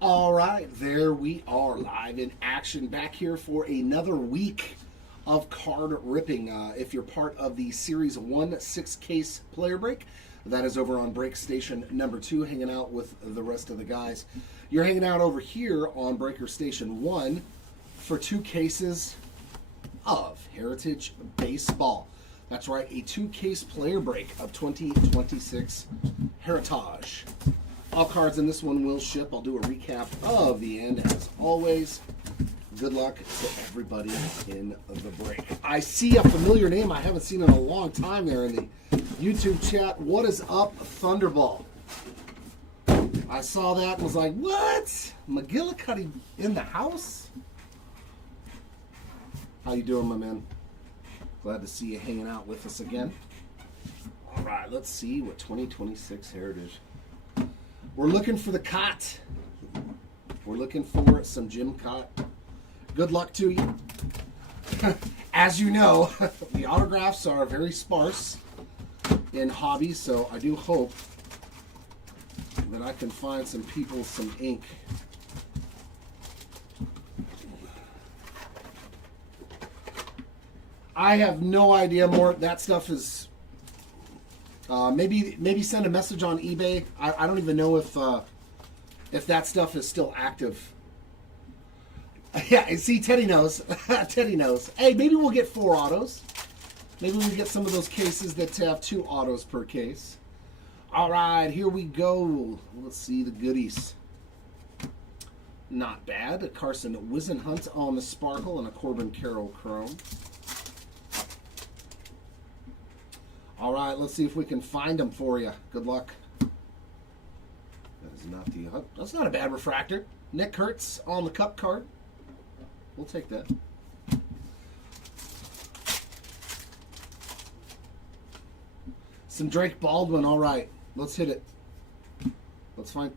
All right, there we are, live in action, back here for another week of card ripping. If you're part of the Series 1 6-case player break, that is over on break station number 2, hanging out with the rest of the guys. You're hanging out over here on breaker station 1 for 2 cases of Heritage Baseball. That's right, a 2-case player break of 2026 Heritage. All cards in this one will ship. I'll do a recap of the end as always. Good luck to everybody in the break. I see a familiar name I haven't seen in a long time there in the YouTube chat. What is up, Thunderball? I saw that and was like, what? McGillicuddy in the house? How you doing, my man? Glad to see you hanging out with us again. All right, let's see what 2026 Heritage. We're looking for the cot. We're looking for some Jim Cott. Good luck to you. As you know, the autographs are very sparse in hobby, so I do hope that I can find some people some ink. I have no idea more. That stuff is... maybe send a message on eBay. I don't even know if that stuff is still active. Yeah, see, Teddy knows. Teddy knows. Hey, maybe we'll get 4 autos. Maybe we can get some of those cases that have 2 autos per case. All right, here we go. Let's see the goodies. Not bad. A Carson Whisenhunt on the Sparkle and a Corbin Carroll Chrome. All right, let's see if we can find them for you. Good luck. That is not the... That's not a bad refractor. Nick Kurtz on the Cup card. We'll take that. Some Drake Baldwin. All right, let's hit it. Let's find...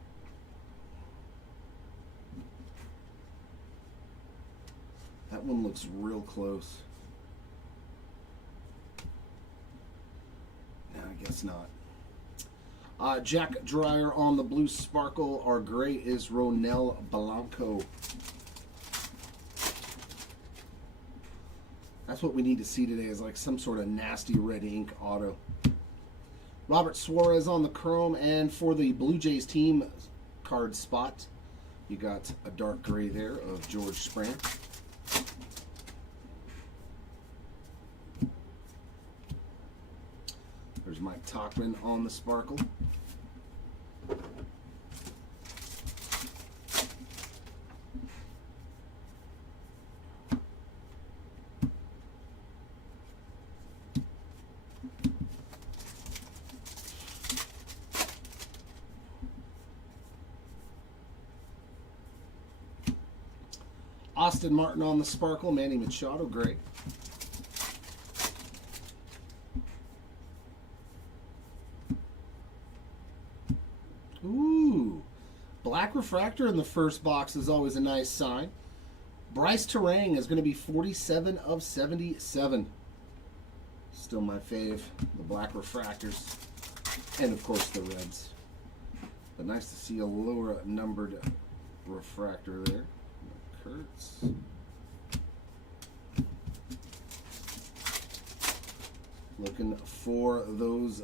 That one looks real close. I guess not. Jack Dreyer on the blue Sparkle. Our gray is Ronel Blanco. That's what we need to see today, is like some sort of nasty red ink auto. Robert Suarez on the Chrome, and for the Blue Jays team card spot, you got a dark gray there of George Springer. There's Mike Tauchman on the Sparkle. Austin Martin on the Sparkle. Manny Machado, gray. Ooh, black refractor in the first box is always a nice sign. Bryce Terang is going to be 47 of 77. Still my fave, the black refractors. And of course the reds. But nice to see a lower numbered refractor there. Kurtz. Looking for those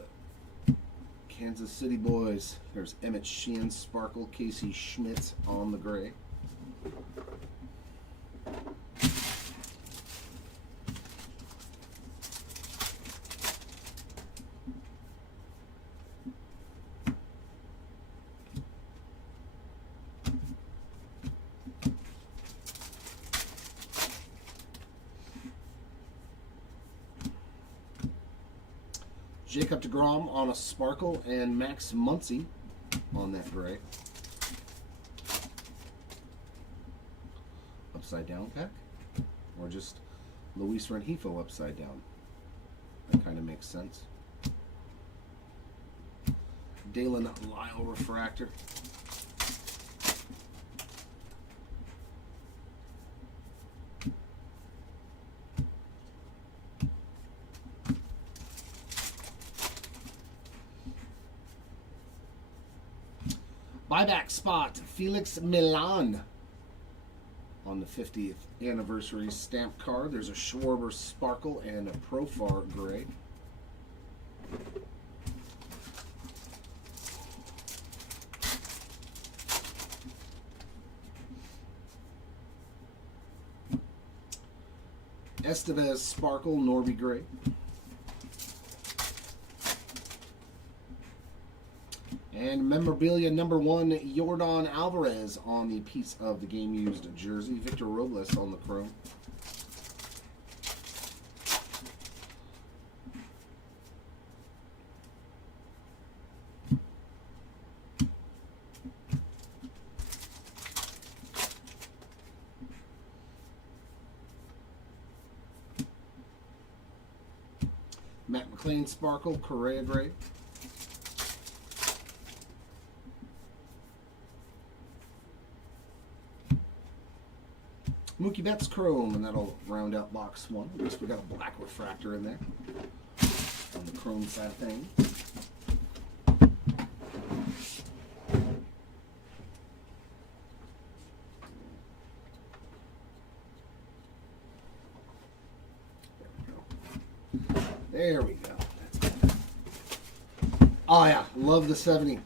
Kansas City boys. There's Emmett Sheehan Sparkle, Casey Schmidt on the gray. Jacob deGrom on a Sparkle, and Max Muncy on that gray. Upside down pack? Or just Luis Rengifo upside down? That kind of makes sense. Dalen Lyle refractor. Buyback spot, Felix Milan on the 50th anniversary stamp card. There's a Schwarber Sparkle and a Profar Gray. Estevez Sparkle, Norby Gray. And memorabilia number 1, Yordan Alvarez on the piece of the game used jersey. Victor Robles on the chrome. Matt McLean Sparkle, Correa Gray. Mookie Betts Chrome, and that'll round out box 1. At least we got a black refractor in there on the chrome side of things. There we go. That's good. Oh yeah, love the 70.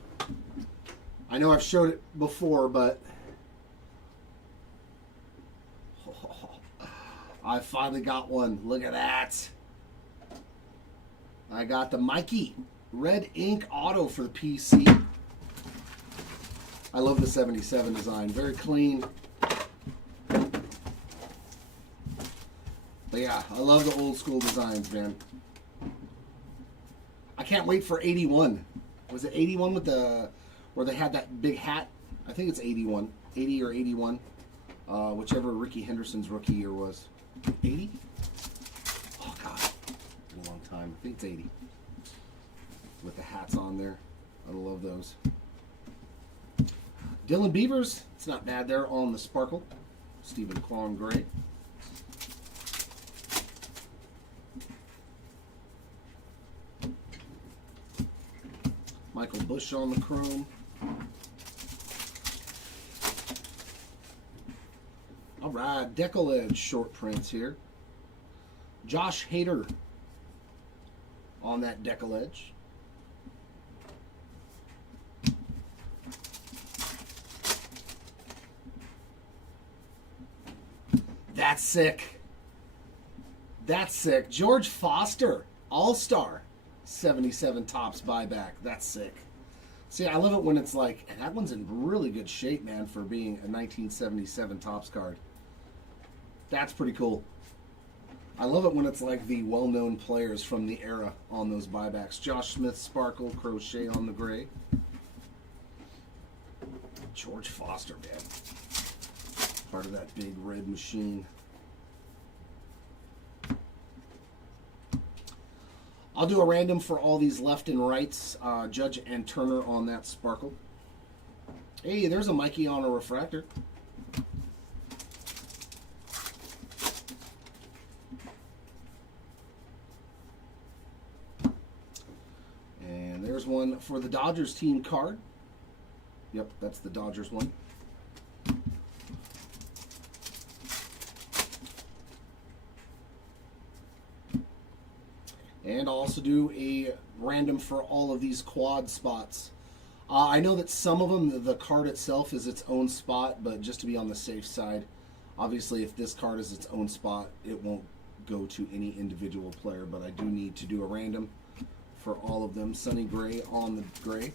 I know I've showed it before, but I finally got one. Look at that. I got the Mikey red ink auto for the PC. I love the 77 design. Very clean. But yeah, I love the old school designs, man. I can't wait for 81. Was it 81 with the where they had that big hat? I think it's 81. 80 or 81. Whichever Ricky Henderson's rookie year was. 80? Oh, God. Been a long time. I think it's 80. With the hats on there. I love those. Dylan Beavers. It's not bad there on the Sparkle. Stephen Kwan Gray. Michael Bush on the chrome. All right, Decal Edge short prints here. Josh Hader on that Decal Edge. That's sick. That's sick. George Foster, All-Star, 77 Topps buyback. That's sick. See, I love it when it's like, and that one's in really good shape, man, for being a 1977 Topps card. That's pretty cool. I love it when it's like the well-known players from the era on those buybacks. Josh Smith Sparkle, Crochet on the gray. George Foster, man. Part of that big red machine. I'll do a random for all these left and rights. Judge and Turner on that Sparkle. Hey, there's a Mikey on a refractor. And there's one for the Dodgers team card. Yep, that's the Dodgers one. And I'll also do a random for all of these quad spots. I know that some of them, the card itself is its own spot, but just to be on the safe side, obviously if this card is its own spot, it won't go to any individual player, but I do need to do a random for all of them. Sonny Gray on the gray.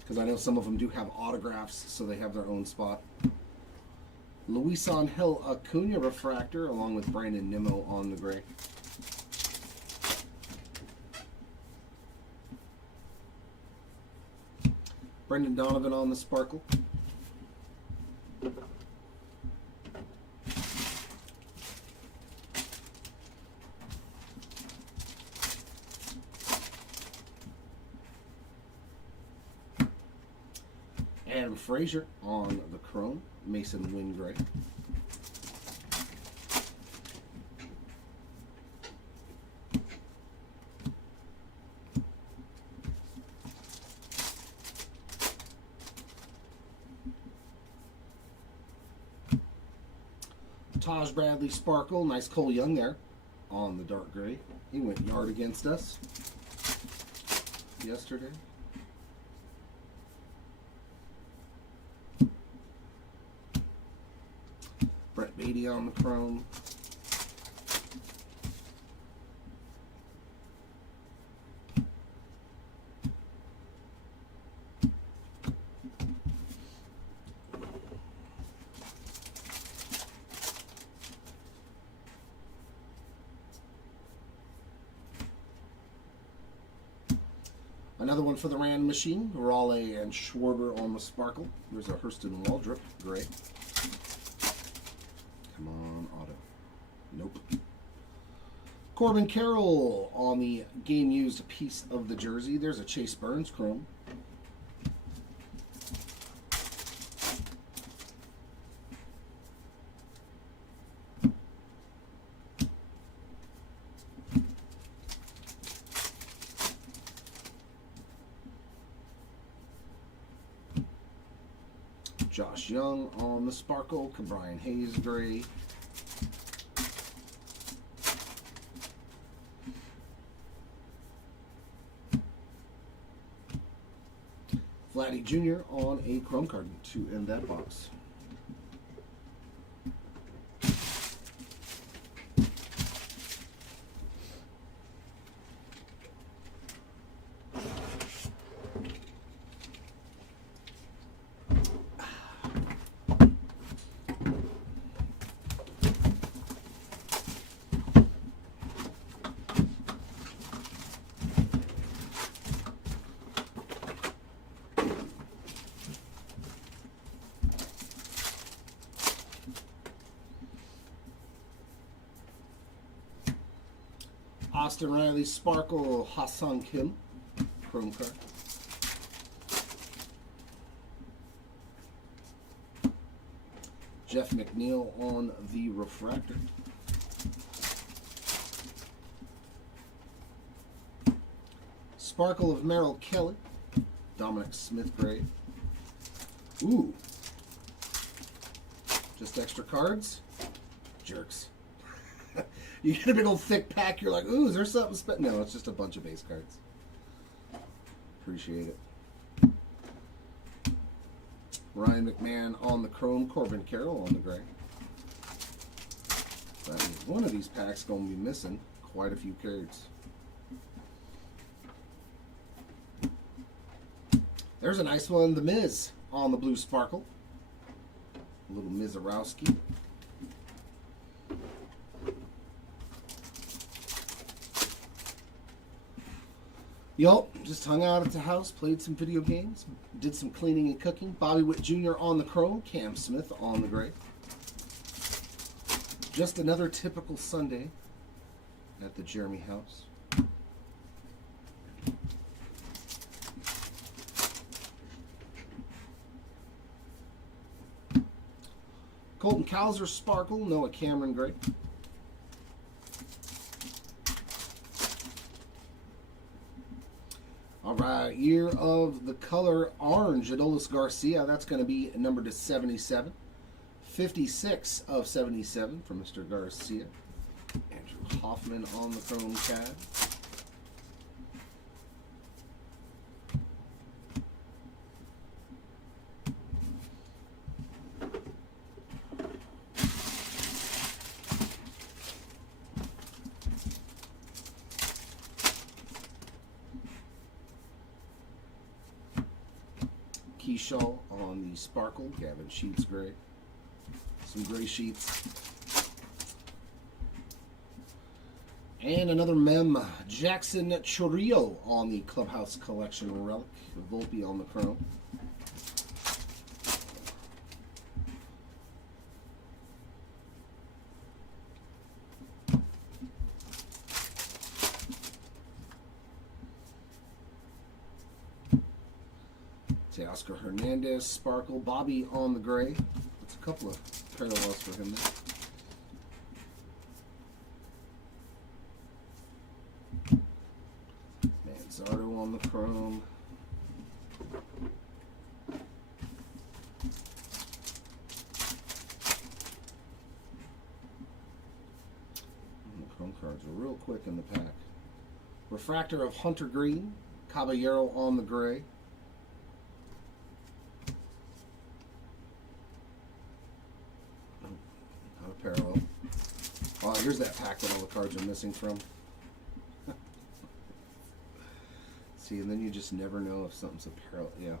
Because I know some of them do have autographs, so they have their own spot. Luis Angel Acuna refractor, along with Brandon Nimmo on the gray. Brendan Donovan on the Sparkle. Adam Frazier on the Chrome. Mason Wynn Gray. Taj Bradley Sparkle. Nice Cole Young there on the dark gray. He went yard against us yesterday. Brett Beatty on the chrome. Another one for the Rand machine. Raleigh and Schwarber on the Sparkle. There's a Hurston Waldrop gray. Come on, auto. Nope. Corbin Carroll on the game-used piece of the jersey. There's a Chase Burns chrome. Josh Young on the Sparkle. Brian Hayes gray. Vladdy Jr. on a chrome card to end that box. Austin Riley Sparkle, Hassan Kim, chrome card. Jeff McNeil on the refractor. Sparkle of Merrill Kelly, Dominic Smith gray. Ooh. Just extra cards? Jerks. You get a big old thick pack, you're like, ooh, is there something No, it's just a bunch of base cards. Appreciate it. Ryan McMahon on the chrome, Corbin Carroll on the gray. That means one of these packs going to be missing quite a few cards. There's a nice one, The Miz on the blue Sparkle. A little Mizarowski. Yup, just hung out at the house, played some video games, did some cleaning and cooking. Bobby Witt Jr. on the chrome, Cam Smith on the gray. Just another typical Sunday at the Jeremy house. Colton Cowser Sparkle, Noah Cameron gray. All right, year of the color orange, Adolis Garcia. That's going to be numbered to 77. 56 of 77 for Mr. Garcia. Andrew Hoffman on the chrome card. Keyshaw on the Sparkle, Gavin Sheets gray. Some gray sheets. And another mem, Jackson Chorrillo on the Clubhouse Collection relic. Volpe on the chrome. Oscar Hernandez, Sparkle, Bobby on the gray. That's a couple of parallels for him there. Manzardo on the chrome. quick in the pack. Refractor of Hunter Green, Caballero on the gray. Not a parallel. Oh, here's that pack that all the cards are missing from. See, and then you just never know if something's a parallel. Yeah.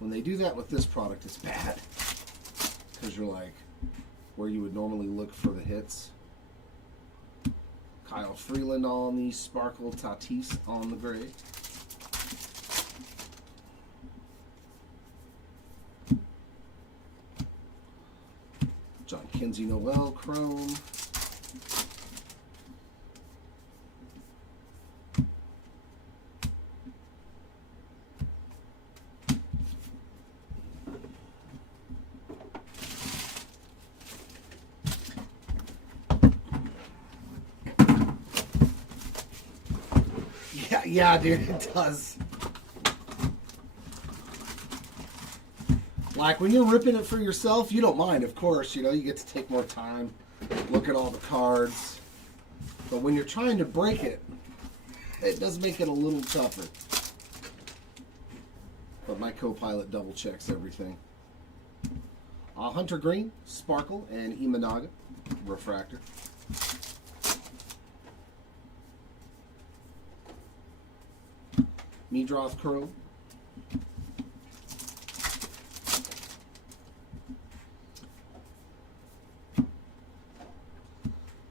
When they do that with this product, it's bad. Because you're like, where you would normally look for the hits. Kyle Freeland on the Sparkle, Tatis on the gray. John Kinsey Noel Chrome. Yeah, dude, it does. Like, when you're ripping it for yourself, you don't mind, of course. You know, you get to take more time, look at all the cards. But when you're trying to break it, it does make it a little tougher. But my co-pilot double checks everything. Hunter Green, Sparkle, and Imanaga, Refractor. Meadroth Chrome.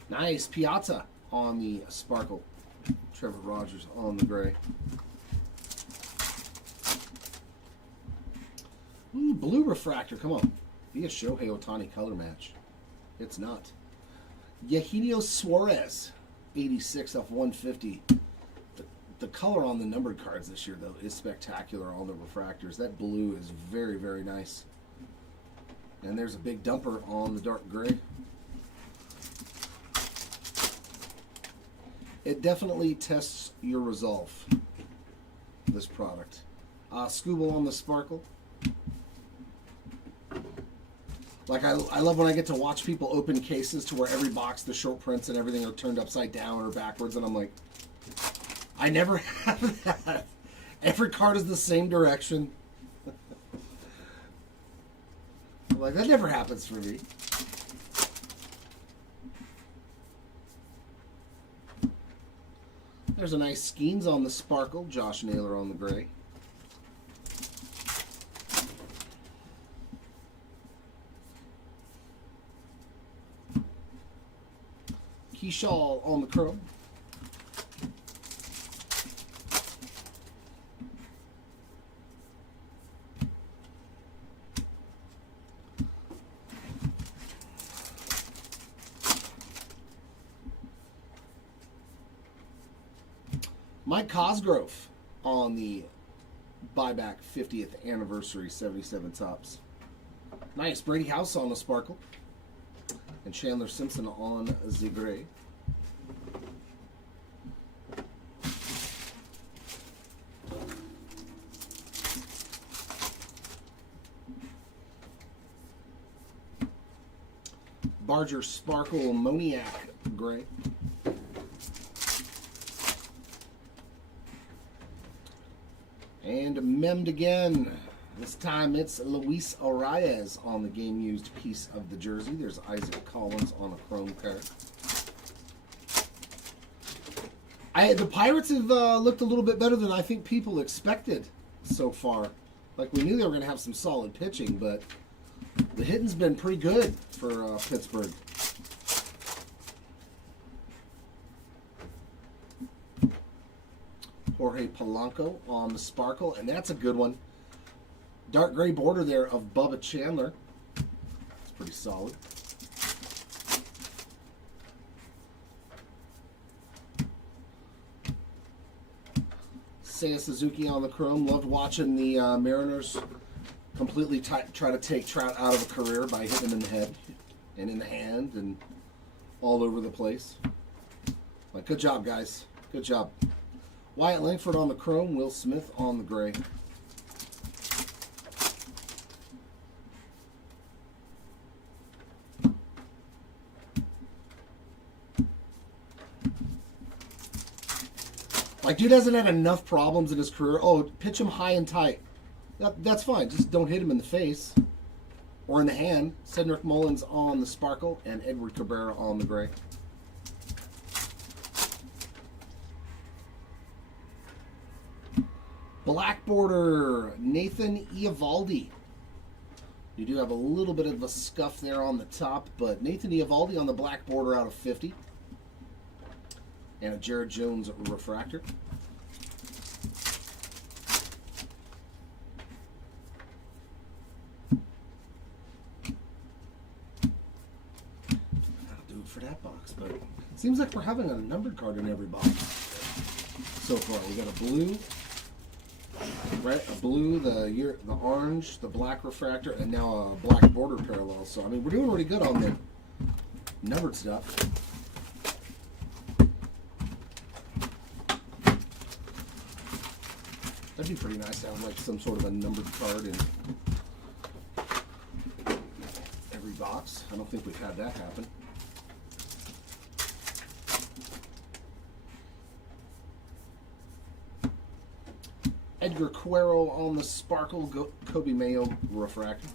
Nice. Piazza on the Sparkle. Trevor Rogers on the gray. Ooh, blue refractor. Come on. Be a Shohei Ohtani color match. It's not. Eugenio Suarez. 86 off 150. The color on the numbered cards this year, though, is spectacular on the refractors. That blue is very, very nice. And there's a big dumper on the dark gray. It definitely tests your resolve, this product. Scooble on the Sparkle. Like, I love when I get to watch people open cases to where every box, the short prints and everything are turned upside down or backwards, and I'm like, I never have that. Every card is the same direction. I'm like, that never happens for me. There's a nice Skeens on the Sparkle. Josh Naylor on the gray. Keyshaw on the Chrome. Mike Cosgrove on the buyback 50th anniversary 77 tops. Nice. Brady House on the Sparkle. And Chandler Simpson on the gray. Barger Sparkle Moniac gray. And memmed again. This time it's Luis Arias on the game-used piece of the jersey. There's Isaac Collins on a chrome card. The Pirates have looked a little bit better than I think people expected so far. Like, we knew they were going to have some solid pitching, but the hitting's been pretty good for Pittsburgh. Jorge Polanco on the Sparkle, and that's a good one. Dark gray border there of Bubba Chandler. It's pretty solid. Seiya Suzuki on the Chrome. Loved watching the Mariners completely try to take Trout out of a career by hitting him in the head and in the hand and all over the place. Like, good job, guys. Good job. Wyatt Langford on the Chrome. Will Smith on the gray. Like, dude hasn't had enough problems in his career. Oh, pitch him high and tight. That's fine. Just don't hit him in the face or in the hand. Cedric Mullins on the sparkle and Edward Cabrera on the gray. Black border, Nathan Eovaldi. You do have a little bit of a scuff there on the top, but Nathan Eovaldi on the black border out of 50. And a Jared Jones refractor. That'll do it for that box, but it seems like we're having a numbered card in every box so far. We got a blue. Right, a blue, the orange, the black refractor, and now a black border parallel. So, I mean, we're doing really good on the numbered stuff. That'd be pretty nice to have, like, some sort of a numbered card in every box. I don't think we've had that happen. Edgar Cuero on the sparkle, Kobe Mayo refractor.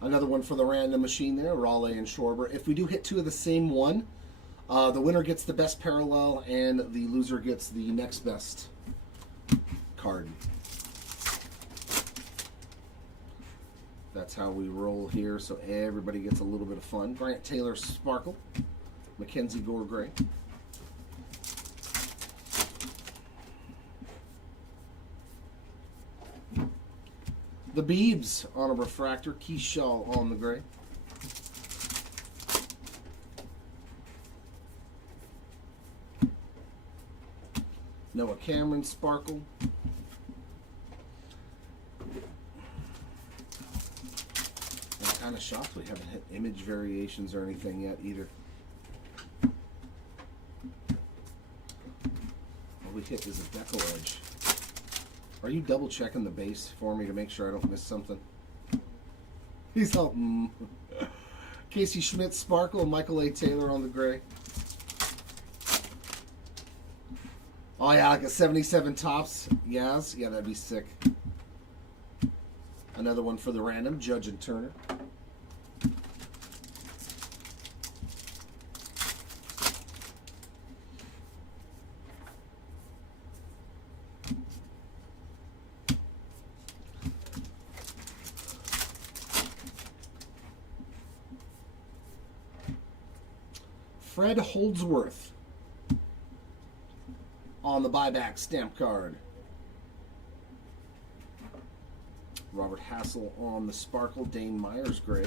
Another one for the random machine there, Raleigh and Schwarber. If we do hit two of the same one, the winner gets the best parallel and the loser gets the next best card. That's how we roll here, so everybody gets a little bit of fun. Grant Taylor sparkle. Mackenzie Gore gray. The Beebs on a refractor. Keyshaw on the gray. Noah Cameron sparkle. I'm kind of shocked we haven't hit image variations or anything yet either. We hit is a deco edge. Are you double checking the base for me to make sure I don't miss something? He's all Casey Schmidt sparkle and Michael A. Taylor on the gray. Oh yeah, like a 77 tops. Yes, yeah, that'd be sick. Another one for the random, Judge and Turner. Fred Holdsworth on the buyback stamp card. Robert Hassel on the sparkle. Dane Myers gray.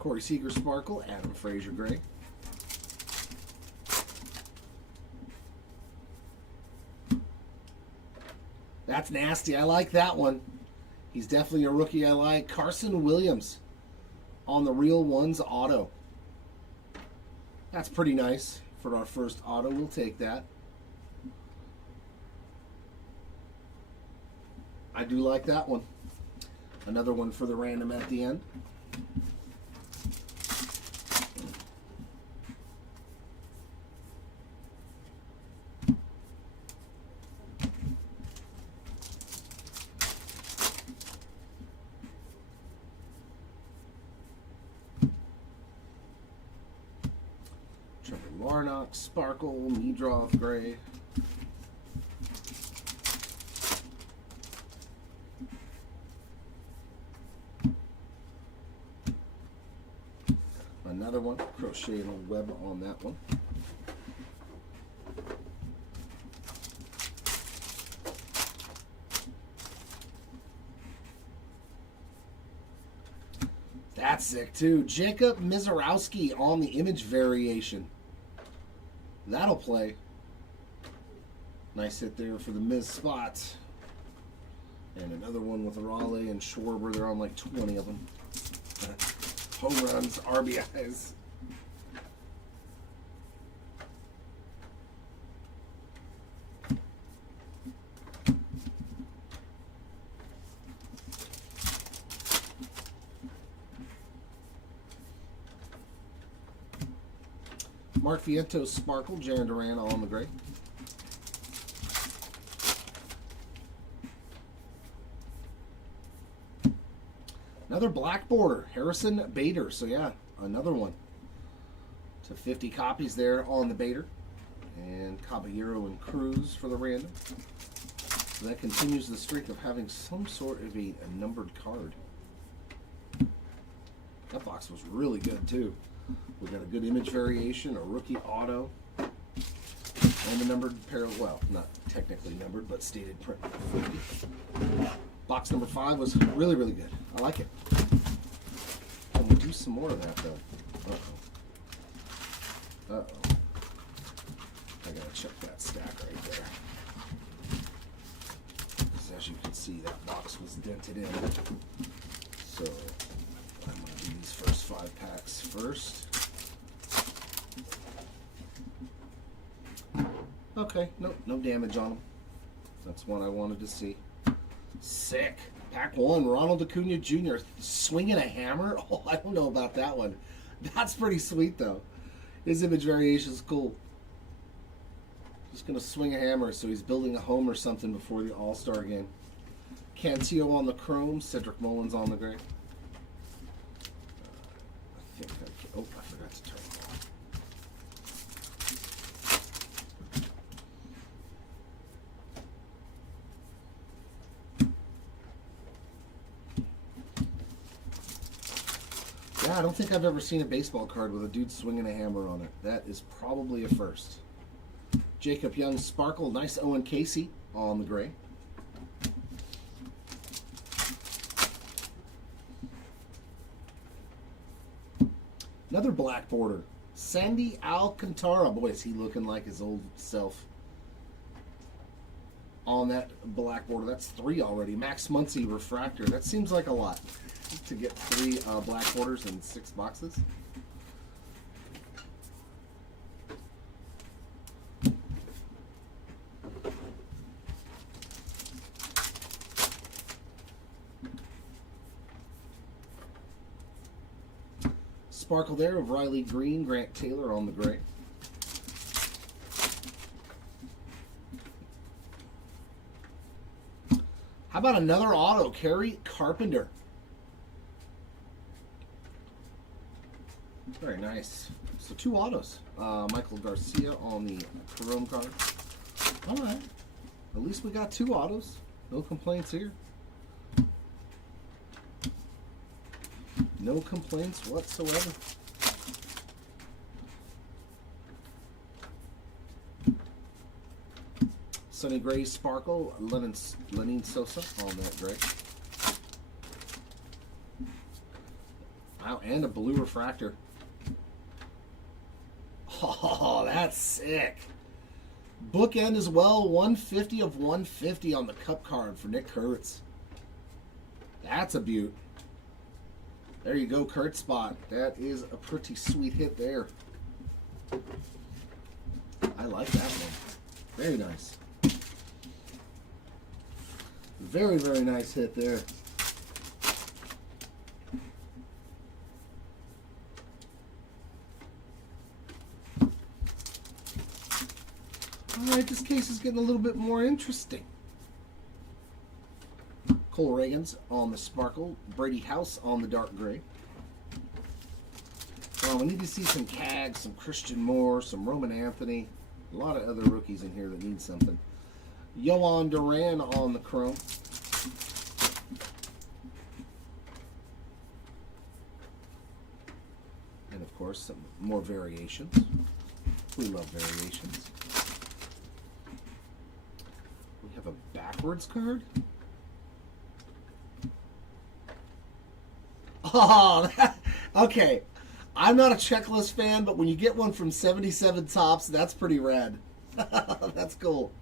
Corey Seager sparkle. Adam Frazier gray. That's nasty. I like that one. He's definitely a rookie I like. Carson Williams on the Real Ones auto. That's pretty nice for our first auto. We'll take that. I do like that one. Another one for the random at the end. Warnock, sparkle, Meadroff, gray. Another one, crochet and web on that one. That's sick too. Jacob Mizorowski on the image variation. That'll play. Nice hit there for the Miz spots. And another one with Raleigh and Schwarber. They're on like 20 of them. Home runs, RBIs. Mark Vientos Sparkle, Jaron Duran on the gray. Another black border, Harrison Bader. So yeah, another one. So 50 copies there on the Bader. And Caballero and Cruz for the random. So that continues the streak of having some sort of a numbered card. That box was really good too. We got a good image variation, a rookie auto, and a numbered pair of, well, not technically numbered, but stated print. Box number 5 was really, really good. I like it. Can we do some more of that though? Uh-oh. Uh-oh. I gotta check that stack right there. Because as you can see, that box was dented in. So I'm gonna do these first 5 packs first. Okay, nope, no damage on them. That's one I wanted to see. Sick. Pack 1, Ronald Acuna Jr. swinging a hammer. Oh, I don't know about that one. That's pretty sweet though. His image variation is cool. Just gonna swing a hammer, so he's building a home or something before the All-Star game. Cantillo on the chrome, Cedric Mullins on the gray. I think I forgot to turn it on. Yeah, I don't think I've ever seen a baseball card with a dude swinging a hammer on it. That is probably a first. Jacob Young Sparkle, nice Owen Casey on the gray. Another black border, Sandy Alcantara. Boy, is he looking like his old self on that black border. That's 3 already. Max Muncy refractor. That seems like a lot to get 3 black borders in 6 boxes. Sparkle there of Riley Green, Grant Taylor on the gray. How about another auto, Kerry Carpenter? Very nice. So 2 autos. Michael Garcia on the Chrome card. All right. At least we got 2 autos. No complaints here. No complaints whatsoever. Sonny Gray Sparkle, Lenin Sosa on that gray. Wow, and a blue refractor. Oh, that's sick. Bookend as well, 150 of 150 on the cup card for Nick Kurtz. That's a beaut. There you go, Kurt Spot. That is a pretty sweet hit there. I like that one. Very nice. Very, very nice hit there. All right, this case is getting a little bit more interesting. Cole Reagans on the Sparkle. Brady House on the dark gray. Well, we need to see some Cags, some Christian Moore, some Roman Anthony. A lot of other rookies in here that need something. Yohan Duran on the chrome. And of course, some more variations. We love variations. We have a backwards card. Oh, okay. I'm not a checklist fan, but when you get one from 77 Tops, that's pretty rad. That's cool.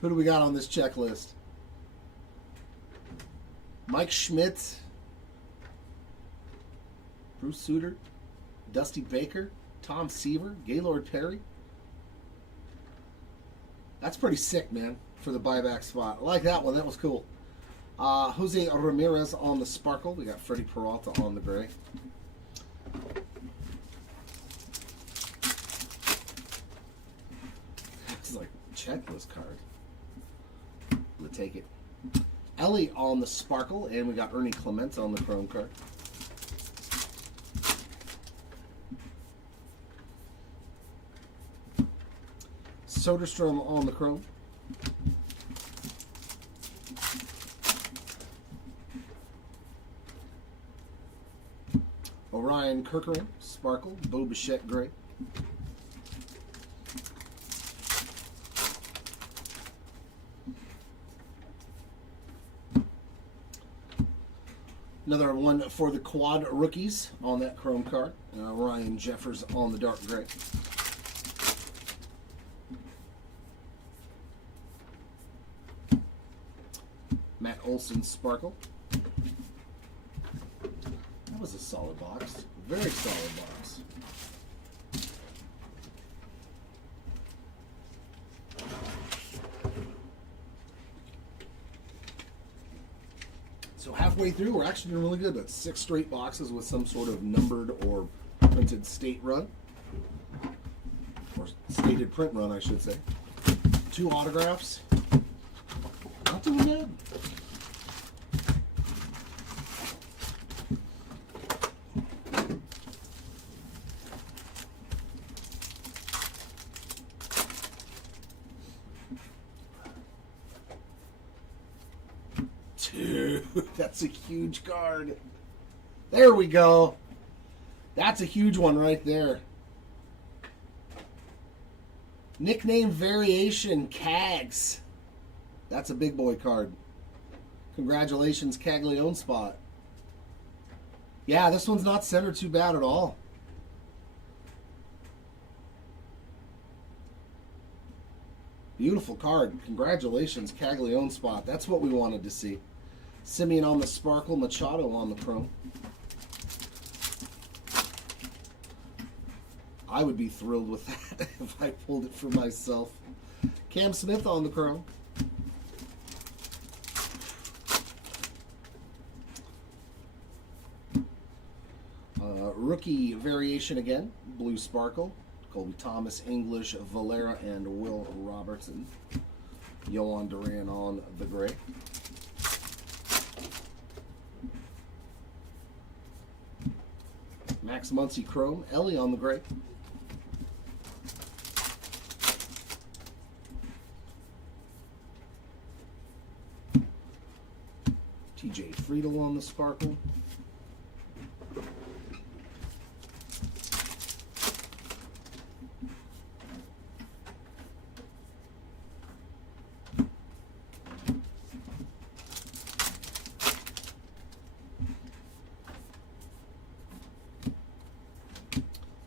Who do we got on this checklist? Mike Schmidt, Bruce Sutter, Dusty Baker, Tom Seaver, Gaylord Perry. That's pretty sick, man, for the buyback spot. I like that one. That was cool. Jose Ramirez on the Sparkle. We got Freddie Peralta on the gray. is like a checklist card. We'll take it. Ellie on the Sparkle, and we got Ernie Clement on the Chrome card. Soderstrom on the Chrome. Orion Kirkering, Sparkle, Bo Bichette Gray. Another one for the quad rookies on that Chrome card. Ryan Jeffers on the dark gray. Matt Olson Sparkle. That was a solid box. Very solid box. So halfway through, we're actually doing really good. That's 6 straight boxes with some sort of numbered or printed state run. Or stated print run, I should say. 2 autographs. Not too bad. Dude, that's a huge card. There we go. That's a huge one right there. Nickname variation, Cags. That's a big boy card. Congratulations, Caglione spot. Yeah, this one's not centered too bad at all. Beautiful card. Congratulations, Caglione spot. That's what we wanted to see. Simeon on the Sparkle, Machado on the Chrome. I would be thrilled with that if I pulled it for myself. Cam Smith on the Chrome. Rookie variation again. Blue Sparkle. Colby Thomas, English, Valera, and Will Robertson. Yohan Duran on the gray. Max Muncy Chrome, Ellie on the gray. TJ Friedel on the Sparkle.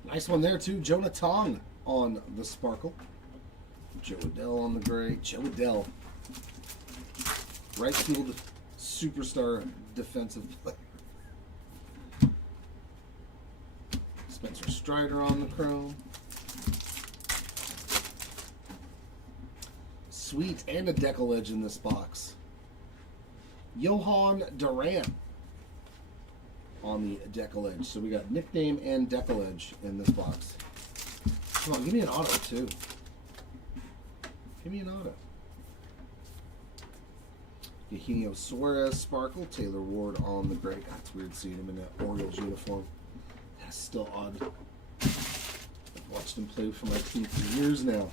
Nice one there too. Jonah Tong on the Sparkle. Joe Adell on the gray. Joe Adell. Right field superstar defensive player. Spencer Strider on the Chrome. Sweet, and a decal edge in this box. Yohan Duran on the decal edge. So we got nickname and decal edge in this box. Come on, give me an auto too. Give me an auto. Eugenio Suarez Sparkle, Taylor Ward on the gray. God, it's weird seeing him in that Orioles uniform. That's still odd. I've watched him play for my team for years now.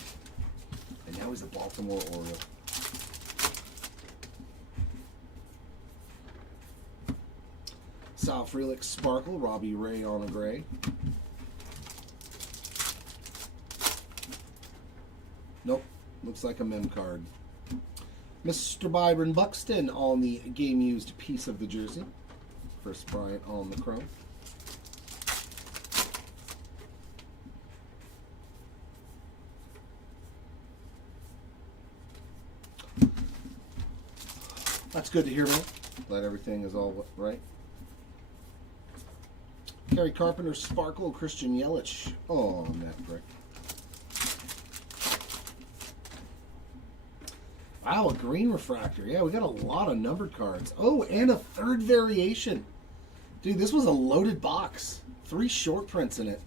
And now he's a Baltimore Oriole. Sal Frelick Sparkle, Robbie Ray on a gray. Nope, looks like a mem card. Mr. Byron Buxton on the game-used piece of the jersey. Chris Bryant on the Chrome. That's good to hear, man. Glad everything is all right. Kerry Carpenter Sparkle, Christian Yelich on that brick. Wow, a green refractor. Yeah, we got a lot of numbered cards. Oh, and a third variation. Dude, this was a loaded box. 3 short prints in it.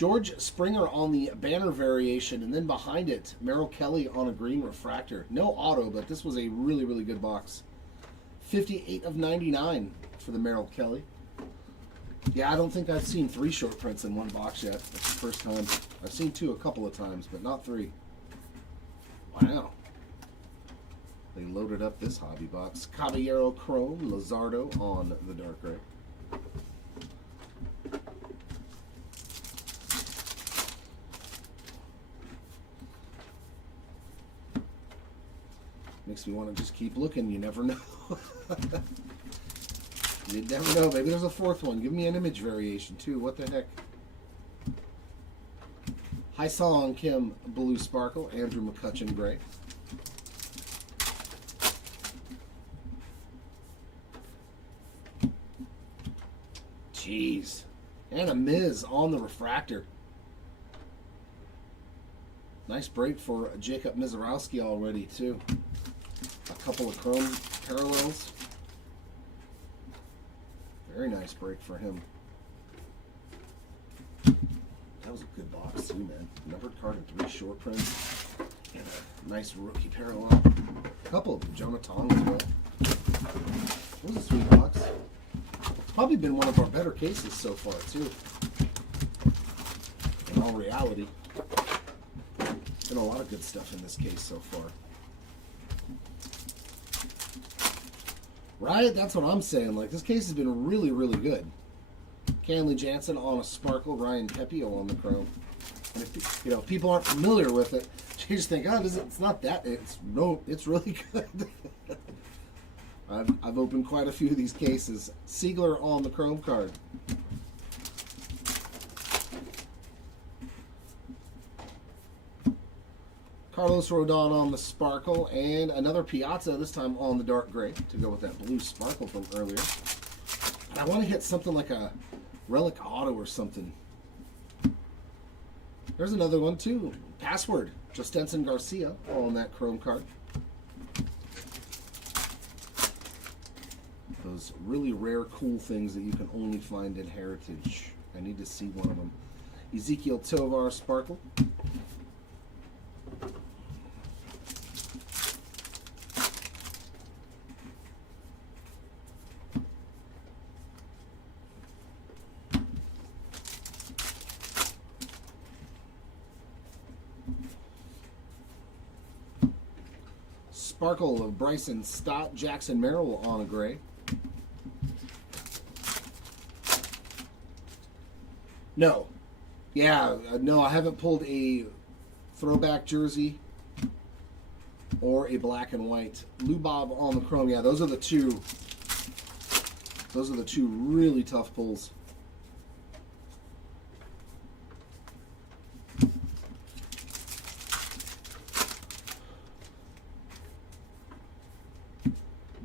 George Springer on the banner variation, and then behind it, Merrill Kelly on a green refractor. No auto, but this was a really, really good box. 58 of 99 for the Merrill Kelly. Yeah, I don't think I've seen 3 short prints in one box yet. That's the first time. I've seen 2 a couple of times, but not 3. Wow. They loaded up this hobby box. Caballero Chrome, Luzardo on the dark gray. Makes me want to just keep looking. You never know. You never know. Maybe there's a 4th one. Give me an image variation, too. What the heck? Hyson Kim Blue Sparkle. Andrew McCutcheon Gray. Jeez. And a Miz on the refractor. Nice break for Jacob Mizorowski already, too. A couple of chrome parallels. Very nice break for him. That was a good box too, man. Numbered card and 3 short prints. And a nice rookie parallel. A couple of them, Jonah Tong as well. That was a sweet box. It's probably been one of our better cases so far too. In all reality. Been a lot of good stuff in this case so far. Right? That's what I'm saying. Like, this case has been really, really good. Canley Jansen on a sparkle. Ryan Pepio on the chrome. And if, you know, if people aren't familiar with it, you just think, oh, it's not that. It's really good. I've opened quite a few of these cases. Siegler on the chrome card. Carlos Rodon on the sparkle, and another Piazza, this time on the dark gray, to go with that blue sparkle from earlier. And I want to hit something like a relic auto or something. There's another one too. Password, Jostenson Garcia on that chrome card. Those really rare, cool things that you can only find in Heritage. I need to see one of them. Ezekiel Tovar sparkle. Sparkle of Bryson Stott, Jackson Merrill on a gray. No. Yeah, no, I haven't pulled a throwback jersey or a black and white. Lou Bob on the chrome. Yeah, those are the two. Those are the 2 really tough pulls.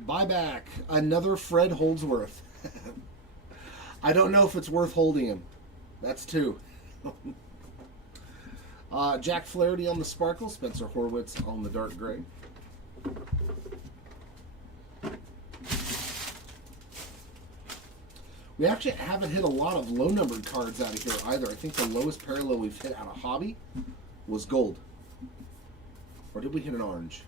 Buyback, another Fred Holdsworth. I don't know if it's worth holding him. That's 2. Jack Flaherty on the sparkle, Spencer Horwitz on the dark gray. We actually haven't hit a lot of low-numbered cards out of here either. I think the lowest parallel we've hit out of hobby was gold. Or did we hit an orange?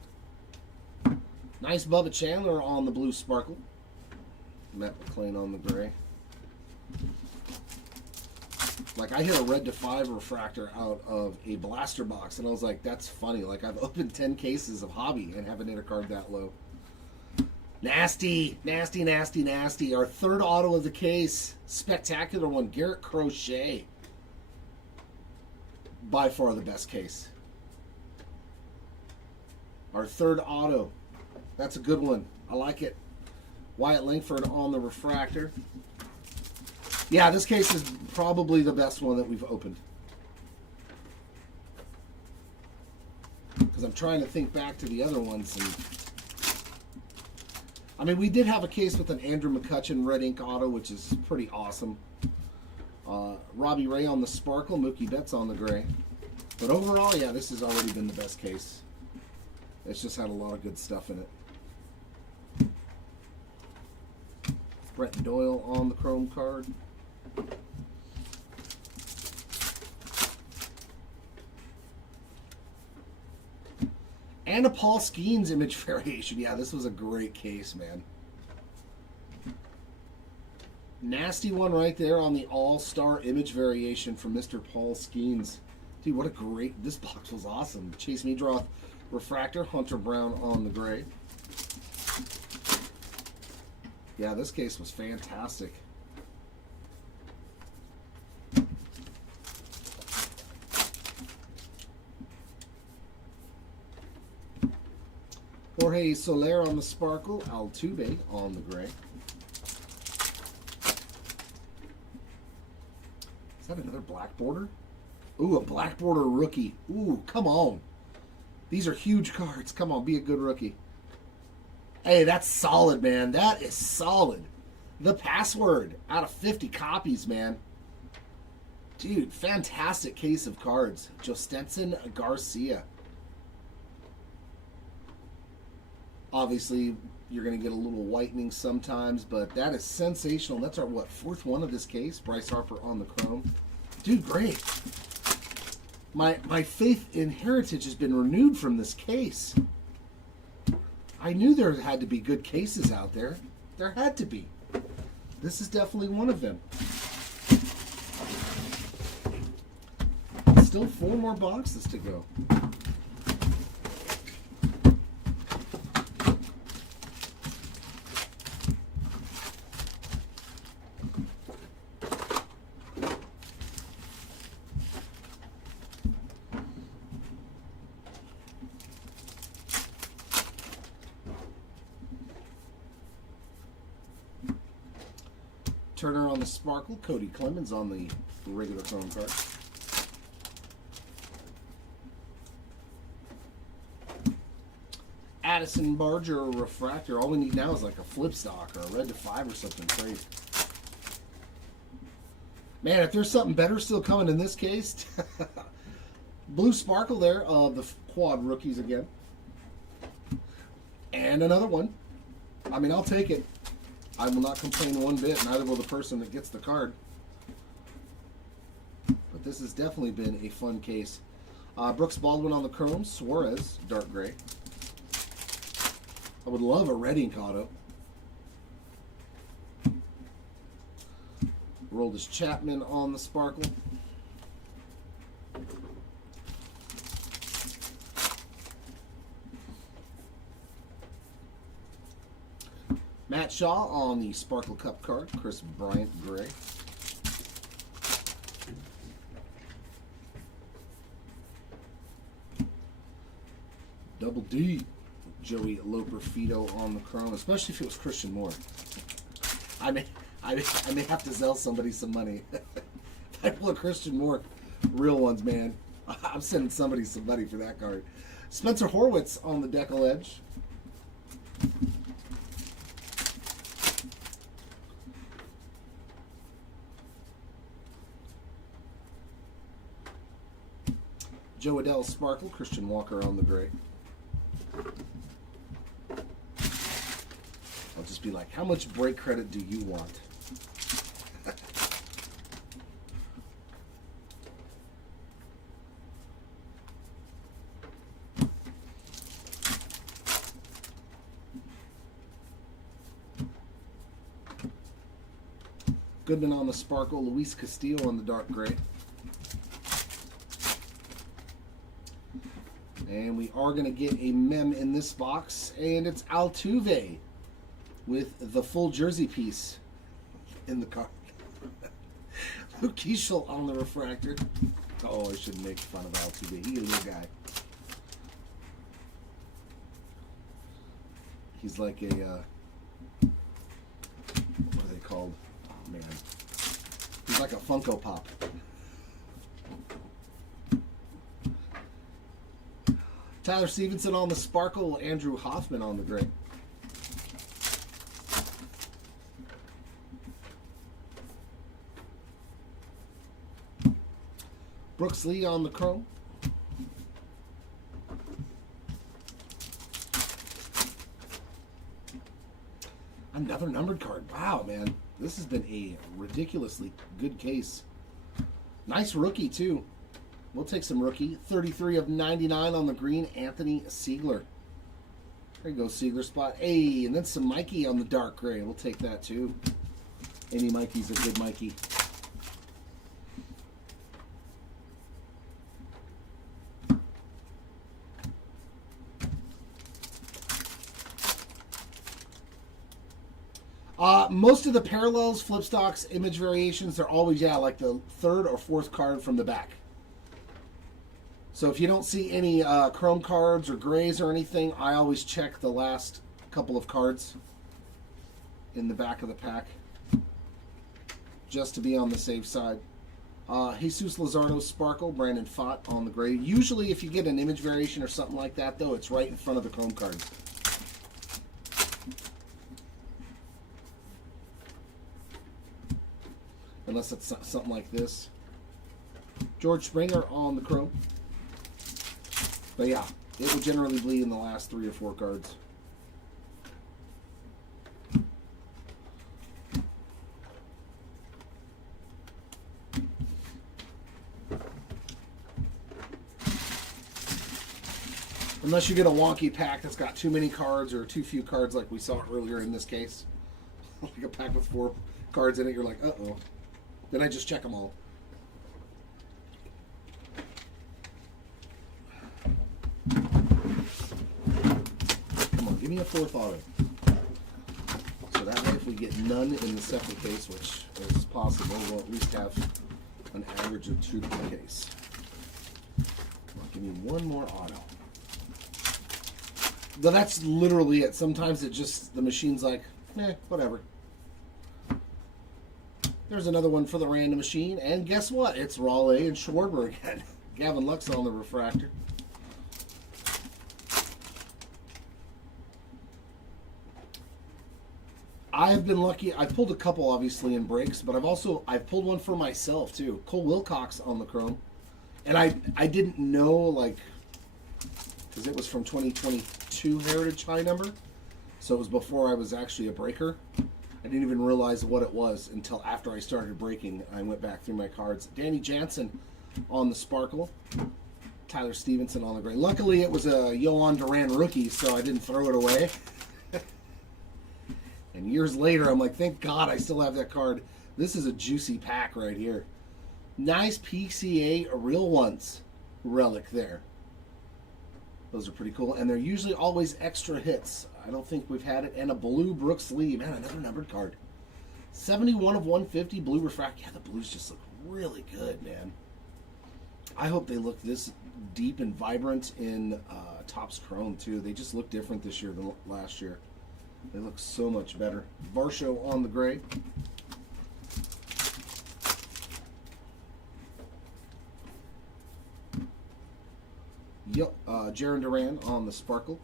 Nice Bubba Chandler on the blue sparkle. Matt McClain on the gray. Like, I hit a red to 5 refractor out of a blaster box, and I was like, that's funny. Like, I've opened 10 cases of hobby and haven't hit a card that low. Nasty, nasty, nasty, nasty. Our 3rd auto of the case. Spectacular one. Garrett Crochet. By far the best case. Our 3rd auto. That's a good one. I like it. Wyatt Langford on the refractor. Yeah, this case is probably the best one that we've opened. Because I'm trying to think back to the other ones. And I mean, we did have a case with an Andrew McCutcheon red ink auto, which is pretty awesome. Robbie Ray on the sparkle. Mookie Betts on the gray. But overall, yeah, this has already been the best case. It's just had a lot of good stuff in it. Brett Doyle on the chrome card. And a Paul Skeens image variation. Yeah, this was a great case, man. Nasty one right there on the All-Star image variation from Mr. Paul Skeens. Dude, what a great... This box was awesome. Chase Meadroth refractor. Hunter Brown on the gray. Yeah, this case was fantastic. Jorge Soler on the sparkle. Altuve on the gray. Is that another black border? Ooh, a black border rookie. Ooh, come on. These are huge cards. Come on, be a good rookie. Hey, that's solid, man. That is solid. The Password out of 50 copies, man. Dude, fantastic case of cards. Jostenson Garcia. Obviously, you're going to get a little whitening sometimes, but that is sensational. That's our, what, fourth one of this case? Bryce Harper on the chrome. Dude, great. My faith in Heritage has been renewed from this case. I knew there had to be good cases out there. There had to be. This is definitely one of them. Still 4 more boxes to go. Turner on the sparkle. Cody Clemens on the regular chrome card. Addison Barger refractor. All we need now is like a flip stock or a red to 5 or something crazy. Man, if there's something better still coming in this case. Blue sparkle there of the quad rookies again. And another one. I mean, I'll take it. I will not complain one bit, neither will the person that gets the card. But this has definitely been a fun case. Brooks Baldwin on the chrome. Suarez, dark gray. I would love a red ink auto. Roldis Chapman on the sparkle. Matt Shaw on the Sparkle Cup card. Chris Bryant, gray. Double D. Joey Loperfido on the chrome, especially if it was Christian Moore. I may have to sell somebody some money. If I pull a Christian Moore, real ones, man. I'm sending somebody some money for that card. Spencer Horwitz on the decal edge. Joe Adell sparkle. Christian Walker on the gray. I'll just be like, how much break credit do you want? Goodman on the sparkle. Luis Castillo on the dark gray. And we are going to get a mem in this box, and it's Altuve with the full jersey piece in the card. Luke Keeschel on the refractor. Oh, I shouldn't make fun of Altuve. He's a little guy. He's like a, what are they called? Oh, man. He's like a Funko Pop. Tyler Stevenson on the sparkle. Andrew Hoffman on the gray. Brooks Lee on the chrome. Another numbered card. Wow, man. This has been a ridiculously good case. Nice rookie, too. We'll take some rookie. 33 of 99 on the green, Anthony Siegler. There you go, Siegler spot. Hey, and then some Mikey on the dark gray. We'll take that too. Any Mikey's a good Mikey. Most of the parallels, flip stocks, image variations, they're always, like the third or fourth card from the back. So if you don't see any chrome cards or grays or anything, I always check the last couple of cards in the back of the pack just to be on the safe side. Jesus Luzardo Sparkle, Brandon Fott on the gray. Usually if you get an image variation or something like that, though, it's right in front of the chrome cards. Unless it's something like this. George Springer on the chrome. But yeah, it will generally bleed in the last 3 or 4 cards. Unless you get a wonky pack that's got too many cards or too few cards like we saw earlier in this case. Like a pack with 4 cards in it, you're like, uh-oh. Then I just check them all. Come on, give me a 4th auto. So that way if we get none in the second case, which is possible, we'll at least have an average of 2 per case. Give me one more auto. But that's literally it. Sometimes it just, the machine's like, whatever. There's another one for the random machine. And guess what? It's Raleigh and Schwarber again. Gavin Lux on the refractor. I have been lucky. I've pulled a couple, obviously, in breaks, but I've pulled one for myself, too. Cole Wilcox on the chrome. And I didn't know, like, because it was from 2022 Heritage High number. So it was before I was actually a breaker. I didn't even realize what it was until after I started breaking. I went back through my cards. Danny Jansen on the Sparkle. Tyler Stevenson on the gray. Luckily, it was a Yohan Duran rookie, so I didn't throw it away. And years later, I'm like, thank God I still have that card. This is a juicy pack right here. Nice PCA Real Ones relic there. Those are pretty cool. And they're usually always extra hits. I don't think we've had it. And a blue Brooks Lee. Man, another numbered card. 71 of 150 blue refract. Yeah, the blues just look really good, man. I hope they look this deep and vibrant in Topps Chrome, too. They just look different this year than last year. They look so much better. Varsho on the gray. Yep, Jaron Duran on the Sparkle.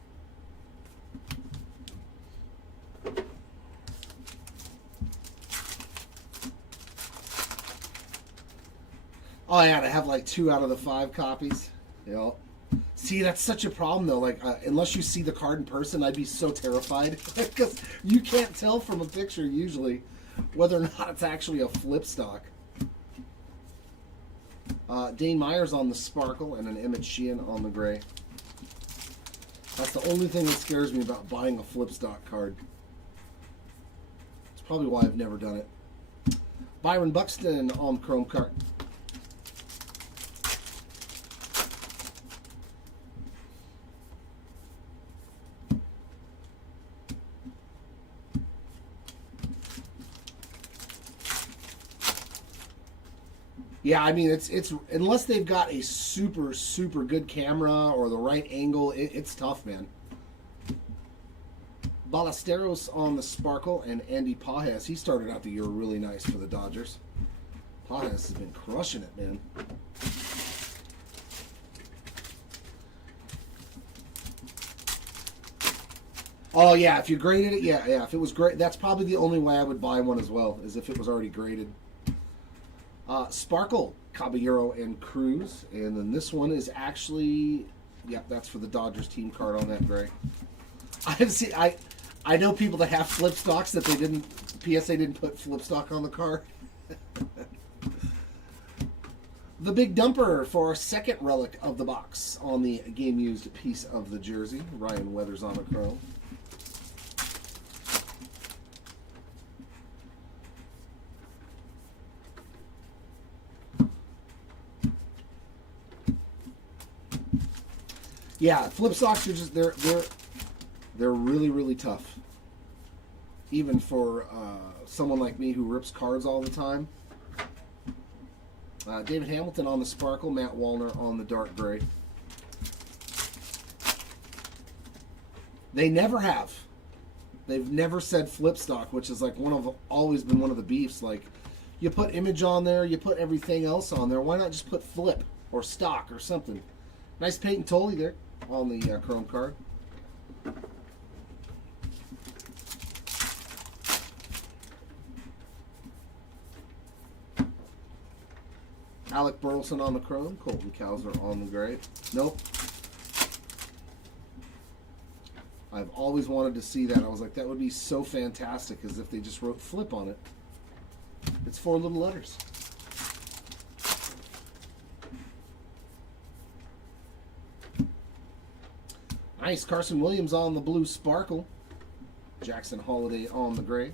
Oh yeah, to have like 2 out of the 5 copies. Yep. See, that's such a problem though. Like, unless you see the card in person, I'd be so terrified because you can't tell from a picture usually whether or not it's actually a flip stock. Dane Myers on the Sparkle and an Emmett Sheehan on the gray. That's the only thing that scares me about buying a flip stock card. It's probably why I've never done it. Byron Buxton on the chrome card. Yeah, I mean, it's unless they've got a super good camera or the right angle, it's tough, man. Ballesteros on the Sparkle and Andy Pajes. He started out the year really nice for the Dodgers. Pajes has been crushing it, man. Oh yeah, if you graded it, yeah. If it was great, that's probably the only way I would buy one as well, is if it was already graded. Sparkle, Caballero and Cruz, and then this one is actually, yep, that's for the Dodgers team card on that gray. I know people that have flip stocks that they didn't, PSA didn't put flip stock on the card. The big dumper for our second relic of the box on the game-used piece of the jersey. Ryan Weathers on the chrome. Yeah, flip socks are just they're really, really tough. Even for someone like me who rips cards all the time. David Hamilton on the sparkle, Matt Wallner on the dark gray. They never have. They've never said flip stock, which is like always been one of the beefs. Like, you put image on there, you put everything else on there. Why not just put flip or stock or something? Nice Peyton Tolley there on the chrome card. Alec Burleson on the chrome, Colton Cowser on the gray. Nope. I've always wanted to see that. I was like, that would be so fantastic, as if they just wrote flip on it. It's 4 little letters. Nice. Carson Williams on the blue sparkle. Jackson Holiday on the gray.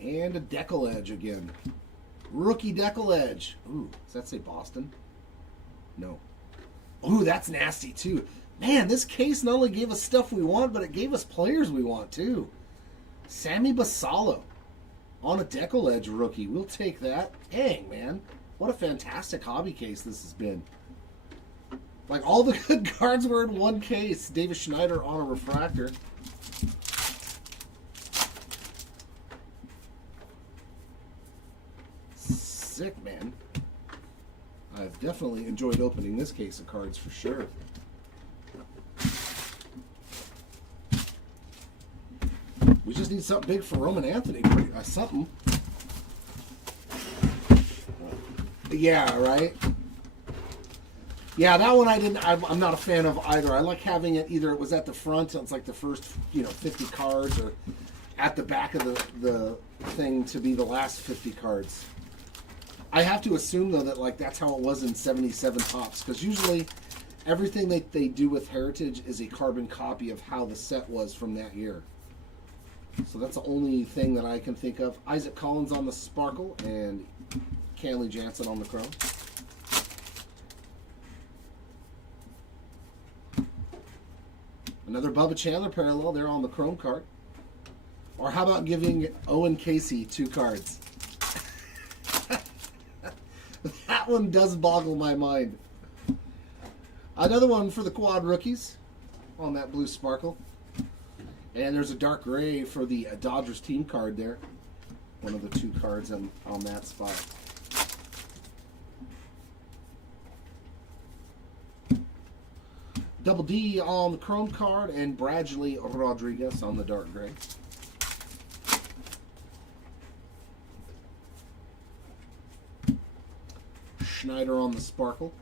And a decal edge again. Rookie decal edge. Ooh, does that say Boston? No. Ooh, that's nasty too. Man, this case not only gave us stuff we want, but it gave us players we want too. Sammy Basallo on a decal edge rookie. We'll take that. Dang, man. What a fantastic hobby case this has been. Like, all the good cards were in one case. Davis Schneider on a refractor. Sick, man. I've definitely enjoyed opening this case of cards for sure. We just need something big for Roman Anthony. Something. Yeah, right? Yeah, that one I'm not a fan of either. I like having it either it was at the front, it's like the first 50 cards, or at the back of the thing to be the last 50 cards. I have to assume, though, that like that's how it was in 77 Topps, because usually everything that they do with Heritage is a carbon copy of how the set was from that year. So that's the only thing that I can think of. Isaac Collins on the sparkle and Kenley Jansen on the chrome. Another Bubba Chandler parallel there on the chrome card. Or how about giving Owen Casey 2 cards? That one does boggle my mind. Another one for the quad rookies on that blue sparkle. And there's a dark gray for the Dodgers team card there. One of the 2 cards on that spot. Double D on the chrome card and Bradley Rodriguez on the dark gray. Schneider on the sparkle.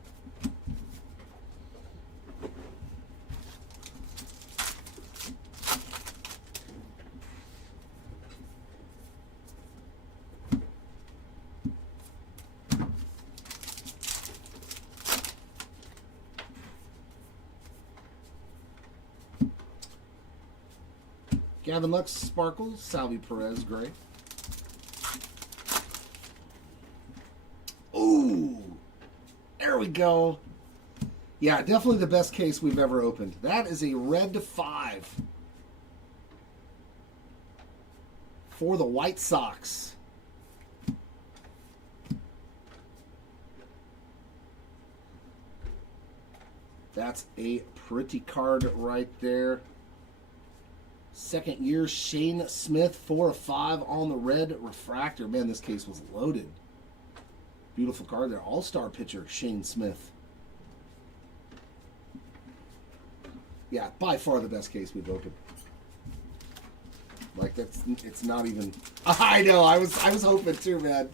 Gavin Lux sparkles, Salvi Perez gray. Ooh, there we go. Yeah, definitely the best case we've ever opened. That is a red 5 for the White Sox. That's a pretty card right there. Second year Shane Smith, 4 of 5 on the red refractor. Man, this case was loaded. Beautiful card there. All-star pitcher Shane Smith. Yeah, by far the best case we've opened. Like, it's not even. I know. I was hoping too, man.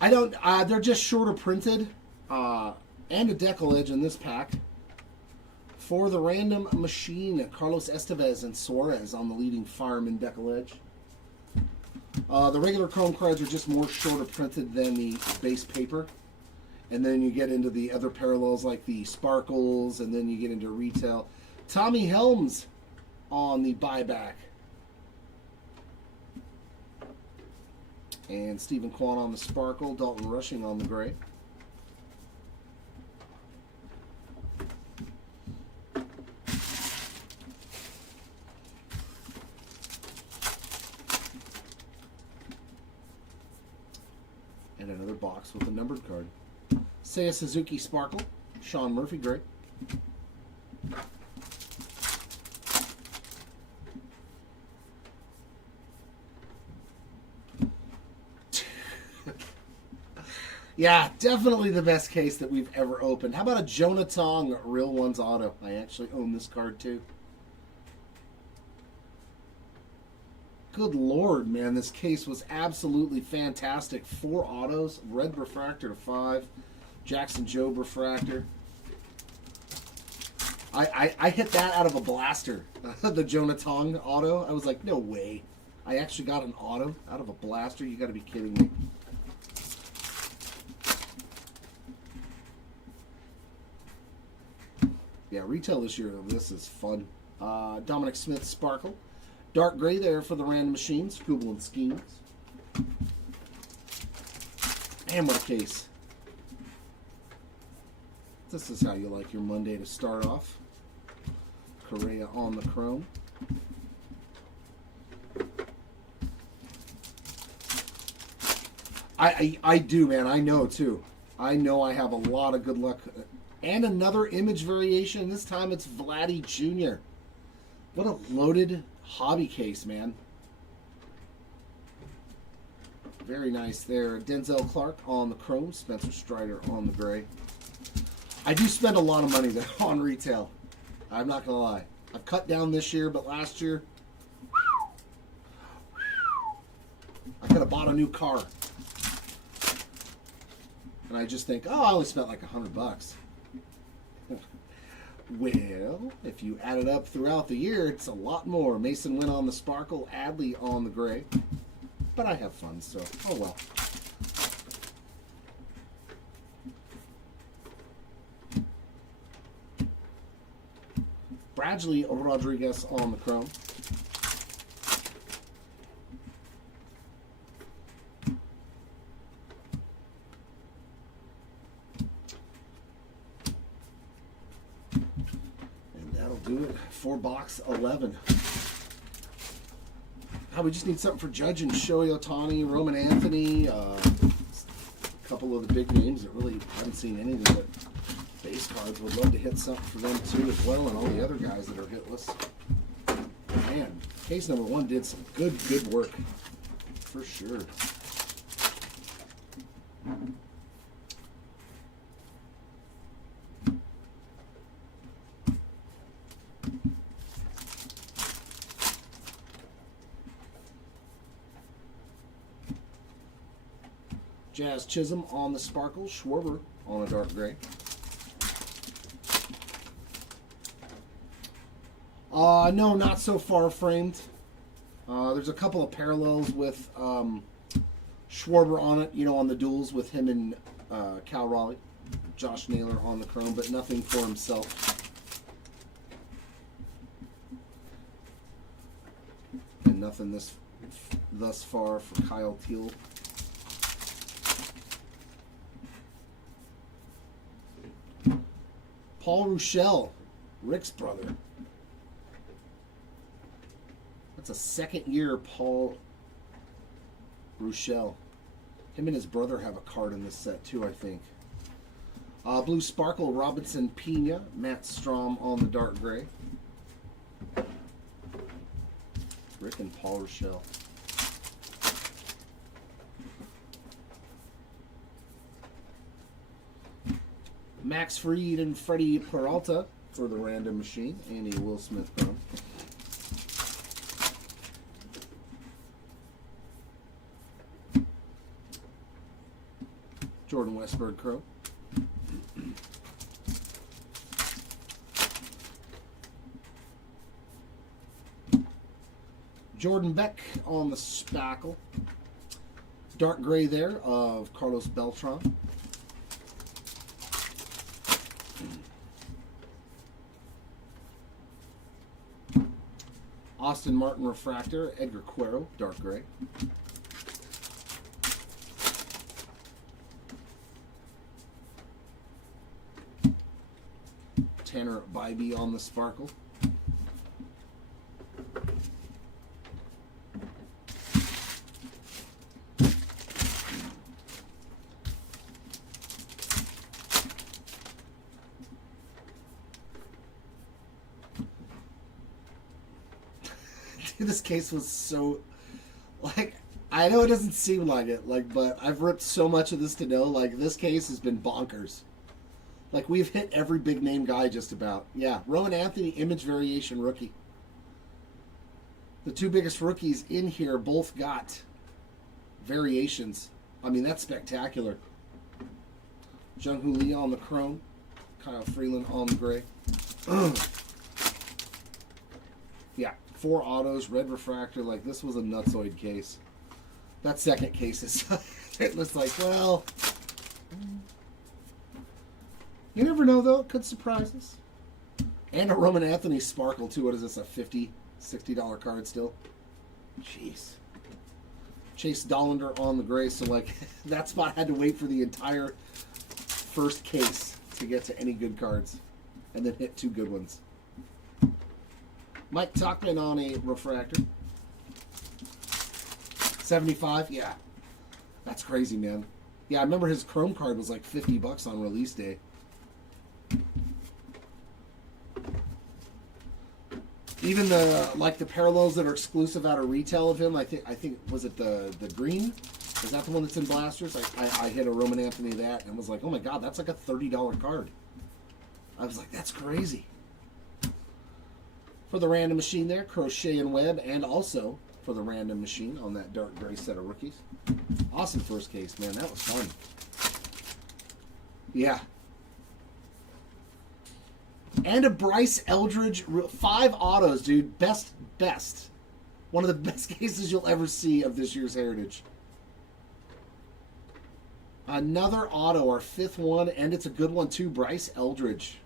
I don't. They're just shorter printed. And a decal edge in this pack For the random machine, Carlos Estevez and Suarez on the leading fireman decal edge. The regular chrome cards are just more shorter printed than the base paper. And then you get into the other parallels like the sparkles, and then you get into retail. Tommy Helms on the buyback. And Stephen Kwan on the sparkle. Dalton Rushing on the gray. And another box with a numbered card. Seiya Suzuki Sparkle, Sean Murphy Gray. Yeah, definitely the best case that we've ever opened. How about a Jonah Tong Real Ones Auto? I actually own this card too. Good Lord, man, this case was absolutely fantastic. 4 autos, red refractor to 5, Jackson Jobe refractor. I hit that out of a blaster, the Jonah Tong auto. I was like, no way. I actually got an auto out of a blaster? You got to be kidding me. Yeah, retail this year, this is fun. Dominic Smith Sparkle. Dark gray there for the random machines. Google and Schemes. And what a case. This is how you like your Monday to start off. Correa on the chrome. I do, man. I know, too. I know I have a lot of good luck. And another image variation. This time it's Vladdy Jr. What a loaded hobby case, man. Very nice there. Denzel Clark on the chrome. Spencer Strider on the gray. I do spend a lot of money though on retail. I'm not going to lie. I've cut down this year, but last year I could have bought a new car. And I just think, oh, I only spent like $100. Well, if you add it up throughout the year, it's a lot more. Mason Wynn on the sparkle, Adley on the gray. But I have fun, so oh well. Bradley Rodriguez on the chrome. Do it for box 11. We just need something for Judge and Shohei Ohtani, Roman Anthony, a couple of the big names that really haven't seen anything but base cards. Would love to hit something for them too as well, and all the other guys that are hitless. Man, case number 1 did some good work for sure. Jazz Chisholm on the sparkle, Schwarber on a dark gray. No, not so far framed. There's a couple of parallels with Schwarber on it, you know, on the duels with him and Cal Raleigh. Josh Naylor on the chrome, but nothing for himself. And nothing thus far for Kyle Teal. Paul Ruschel, Rick's brother. That's a second-year Paul Ruschel. Him and his brother have a card in this set too, I think. Blue Sparkle, Robinson Pena, Matt Strom on the dark gray. Rick and Paul Ruschel. Max Fried and Freddie Peralta for the random machine. Andy Will Smith chrome. Jordan Westberg chrome. Jordan Beck on the spackle. Dark gray there of Carlos Beltran. Austin Martin refractor, Edgar Cuero, dark gray. Tanner Bybee on the sparkle. This case was so, like, I know it doesn't seem like it, like, but I've ripped so much of this to know, like, this case has been bonkers. Like, we've hit every big name guy just about. Yeah, Rowan Anthony, image variation rookie. The two biggest rookies in here both got variations. I mean, that's spectacular. Jung-Hoo Lee on the chrome. Kyle Freeland on the gray. Yeah, 4 autos, red refractor. Like, this was a nutsoid case. That second case is, it looks like, well, you never know, though. It could surprise us. And a Roman Anthony sparkle, too. What is this, a $50, $60 card still? Jeez. Chase Dollander on the gray. So, like, that spot had to wait for the entire first case to get to any good cards. And then hit 2 good ones. Mike Tuckman on a refractor. 75, yeah. That's crazy, man. Yeah, I remember his chrome card was like $50 on release day. Even the parallels that are exclusive out of retail of him, I think was it the green? Is that the one that's in blasters? I hit a Roman Anthony that and was like, oh my god, that's like a $30 card. I was like, that's crazy. For the random machine there, Crochet and Webb, and also for the random machine on that dark gray set of rookies. Awesome first case, man. That was fun. Yeah. And a Bryce Eldridge, 5 autos, dude. Best. One of the best cases you'll ever see of this year's Heritage. Another auto, our 5th one, and it's a good one too. Bryce Eldridge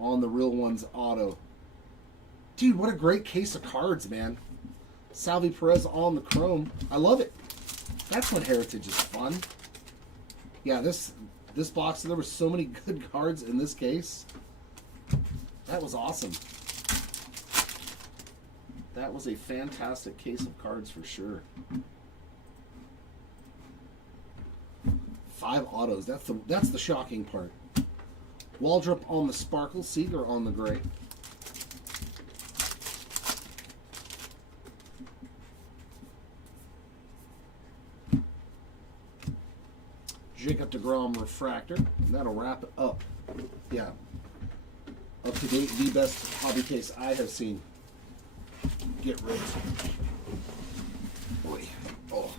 on the Real Ones auto. Dude, what a great case of cards, man. Salvi Perez on the chrome. I love it. That's when Heritage is fun. Yeah, this box, there were so many good cards in this case. That was awesome. That was a fantastic case of cards for sure. 5 autos. That's the shocking part. Waldrop on the sparkle. Seager on the gray. Jacob deGrom refractor. And that'll wrap it up. Yeah. Up to date, the best hobby case I have seen. Get ripped. Boy. Oh.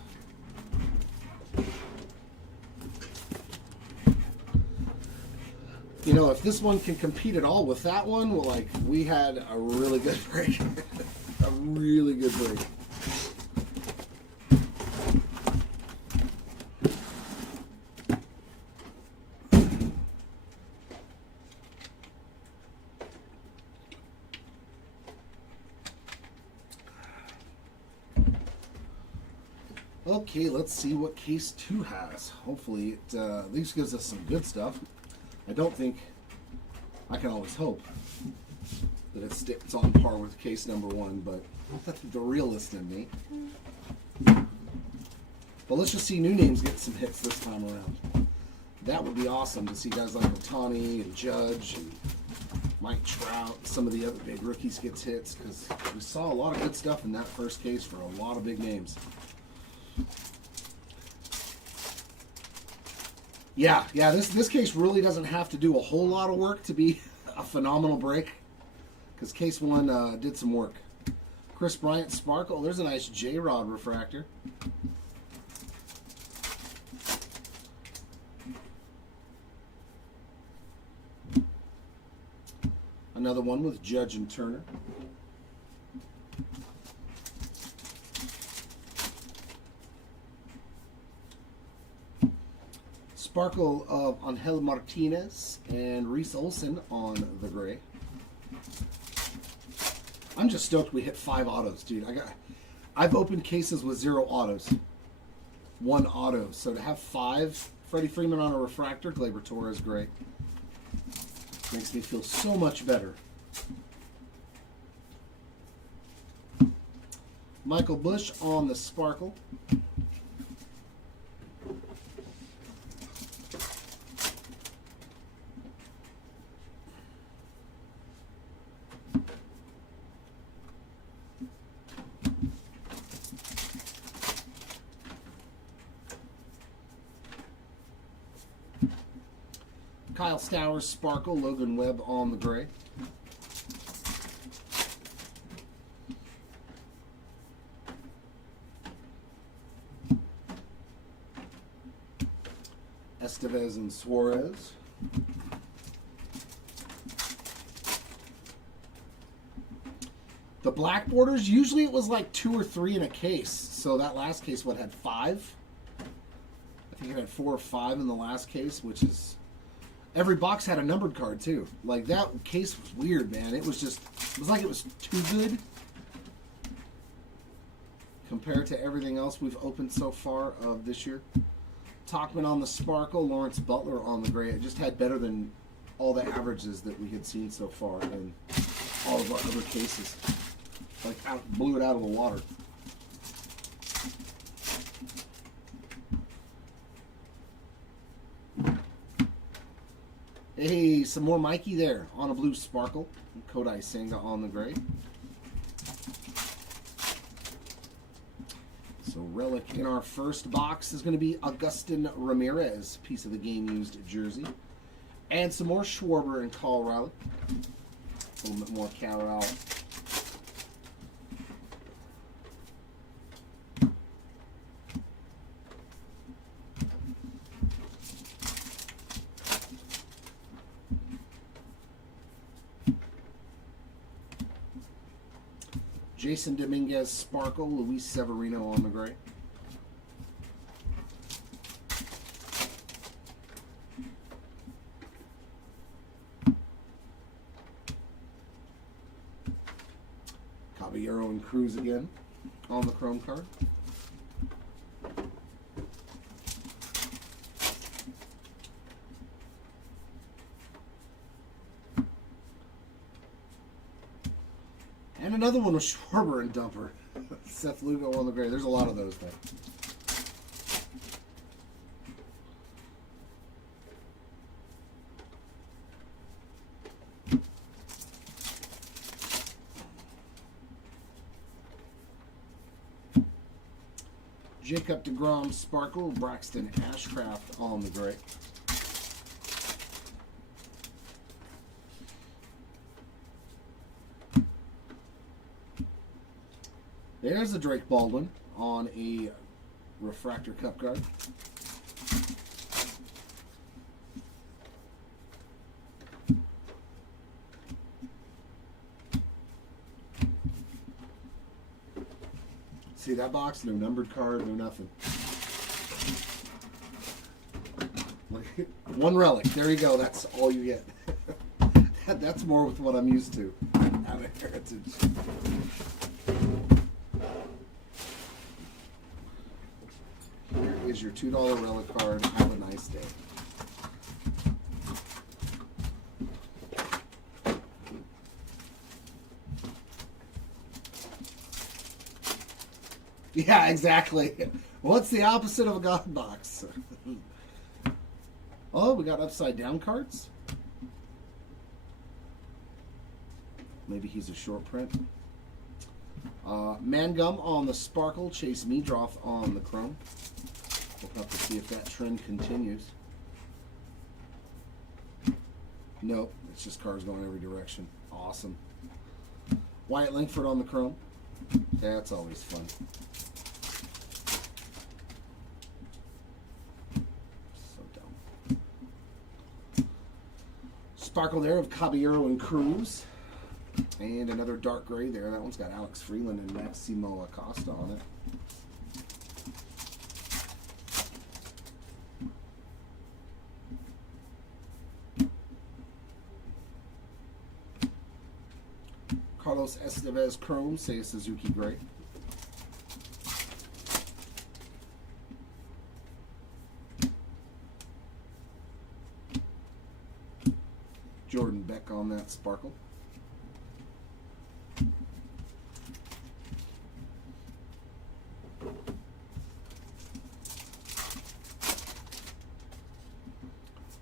You know, if this one can compete at all with that one, well, like, we had a really good break. A really good break. Okay, let's see what case 2 has. Hopefully it at least gives us some good stuff. I don't think, I can always hope that it's on par with case number 1, but the realist in me. But let's just see new names get some hits this time around. That would be awesome to see guys like Ohtani and Judge and Mike Trout, some of the other big rookies gets hits, because we saw a lot of good stuff in that first case for a lot of big names. Yeah, this case really doesn't have to do a whole lot of work to be a phenomenal break, because case 1 did some work. Chris Bryant sparkle. There's a nice J-Rod refractor. Another one with Judge and Turner. Sparkle of Angel Martinez and Reese Olson on the gray. I'm just stoked we hit 5 autos, dude. I've opened cases with 0 autos. 1 auto. So to have 5 Freddie Freeman on a refractor, Gleyber Torres, great. Makes me feel so much better. Michael Busch on the Sparkle. Kyle Stowers, Sparkle, Logan Webb on the gray. Estevez and Suarez. The black borders, usually it was like 2 or 3 in a case. So that last case, what, had 5? I think it had 4 or 5 in the last case, which is... Every box had a numbered card, too. Like, that case was weird, man. It was just... It was like it was too good compared to everything else we've opened so far of this year. Talkman on the Sparkle, Lawrence Butler on the gray. It just had better than all the averages that we had seen so far in all of our other cases. Like, blew it out of the water. Hey, some more Mikey there on a blue Sparkle. Kodai Senga on the gray. So relic in our first box is going to be Agustin Ramirez, piece of the game used jersey. And some more Schwarber and Colorado. A little bit more Colorado. Jason Dominguez, Sparkle, Luis Severino on the gray. Caballero and Cruz again on the chrome card. And another one with Schwarber and Dumper. Seth Lugo on the gray. There's a lot of those there. Jacob deGrom Sparkle, Braxton Ashcraft on the gray. There's a Drake Baldwin on a refractor cup card. See that box? No numbered card, no nothing. One relic. There you go. That's all you get. That's more with what I'm used to out of Heritage. Here is your $2 relic card. Have a nice day. Yeah, exactly. What's the opposite of a God box? Oh, we got upside down cards? Maybe he's a short print. Mangum on the Sparkle, Chase Meadroth on the Chrome. We'll have to see if that trend continues. Nope, it's just cards going every direction. Awesome. Wyatt Langford on the Chrome. That's always fun. So dumb. Sparkle there of Caballero and Cruz. And another dark gray there. That one's got Alex Freeland and Maximo Acosta on it. Carlos Estevez Chrome, Seiya Suzuki Gray. Jordan Beck on that sparkle.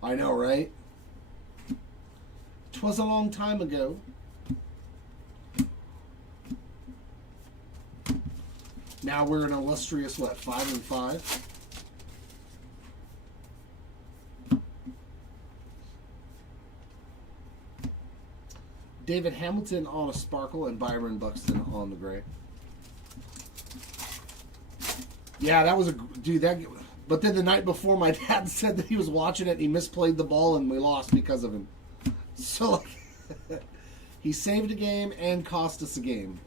I know, right? 'Twas a long time ago. Now we're an illustrious, what, 5-5? David Hamilton on a sparkle and Byron Buxton on the gray. Yeah, that was a dude. But then the night before, my dad said that he was watching it and he misplayed the ball and we lost because of him. So like, he saved a game and cost us a game.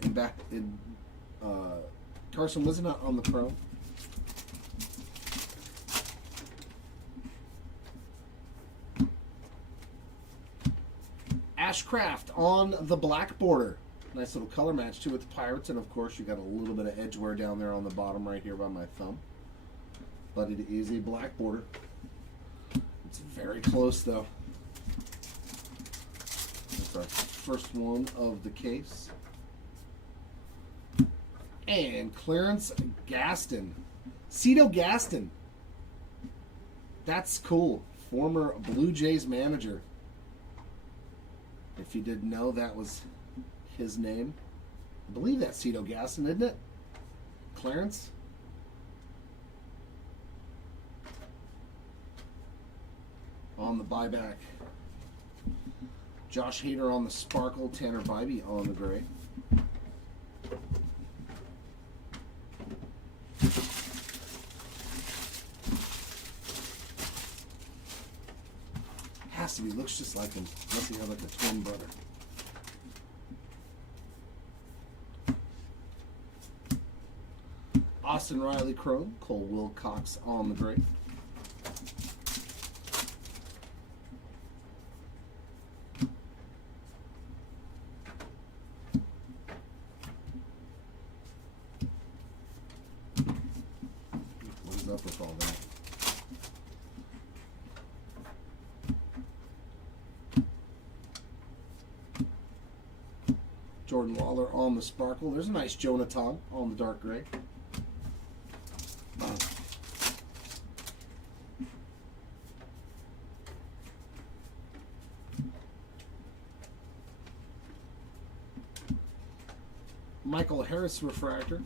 Carson wasn't on the pro. Ashcraft on the black border. Nice little color match too with the Pirates, and of course you got a little bit of edge wear down there on the bottom right here by my thumb. But it is a black border. It's very close though. That's our first one of the case. And Clarence Gaston. Cito Gaston. That's cool. Former Blue Jays manager. If you didn't know, that was his name. I believe that's Cito Gaston, isn't it? Clarence? On the buyback. Josh Hader on the sparkle. Tanner Bybee on the gray. Has to be. Looks just like him. Unless he had like a twin brother. Austin Riley Chrome. Cole Wilcox on the gray. What is up with all that? Jordan Lawler on the sparkle. There's a nice Jonathan on the dark gray. Michael Harris refractor.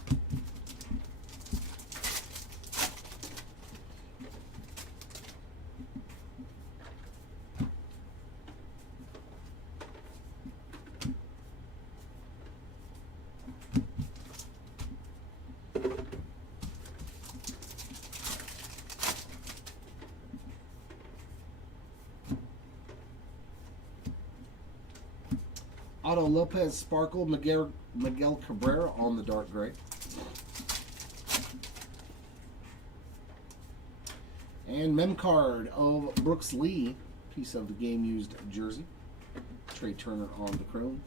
Otto Lopez sparkle. Miguel Cabrera on the dark gray. And mem card of Brooks Lee, piece of the game used jersey. Trey Turner on the chrome.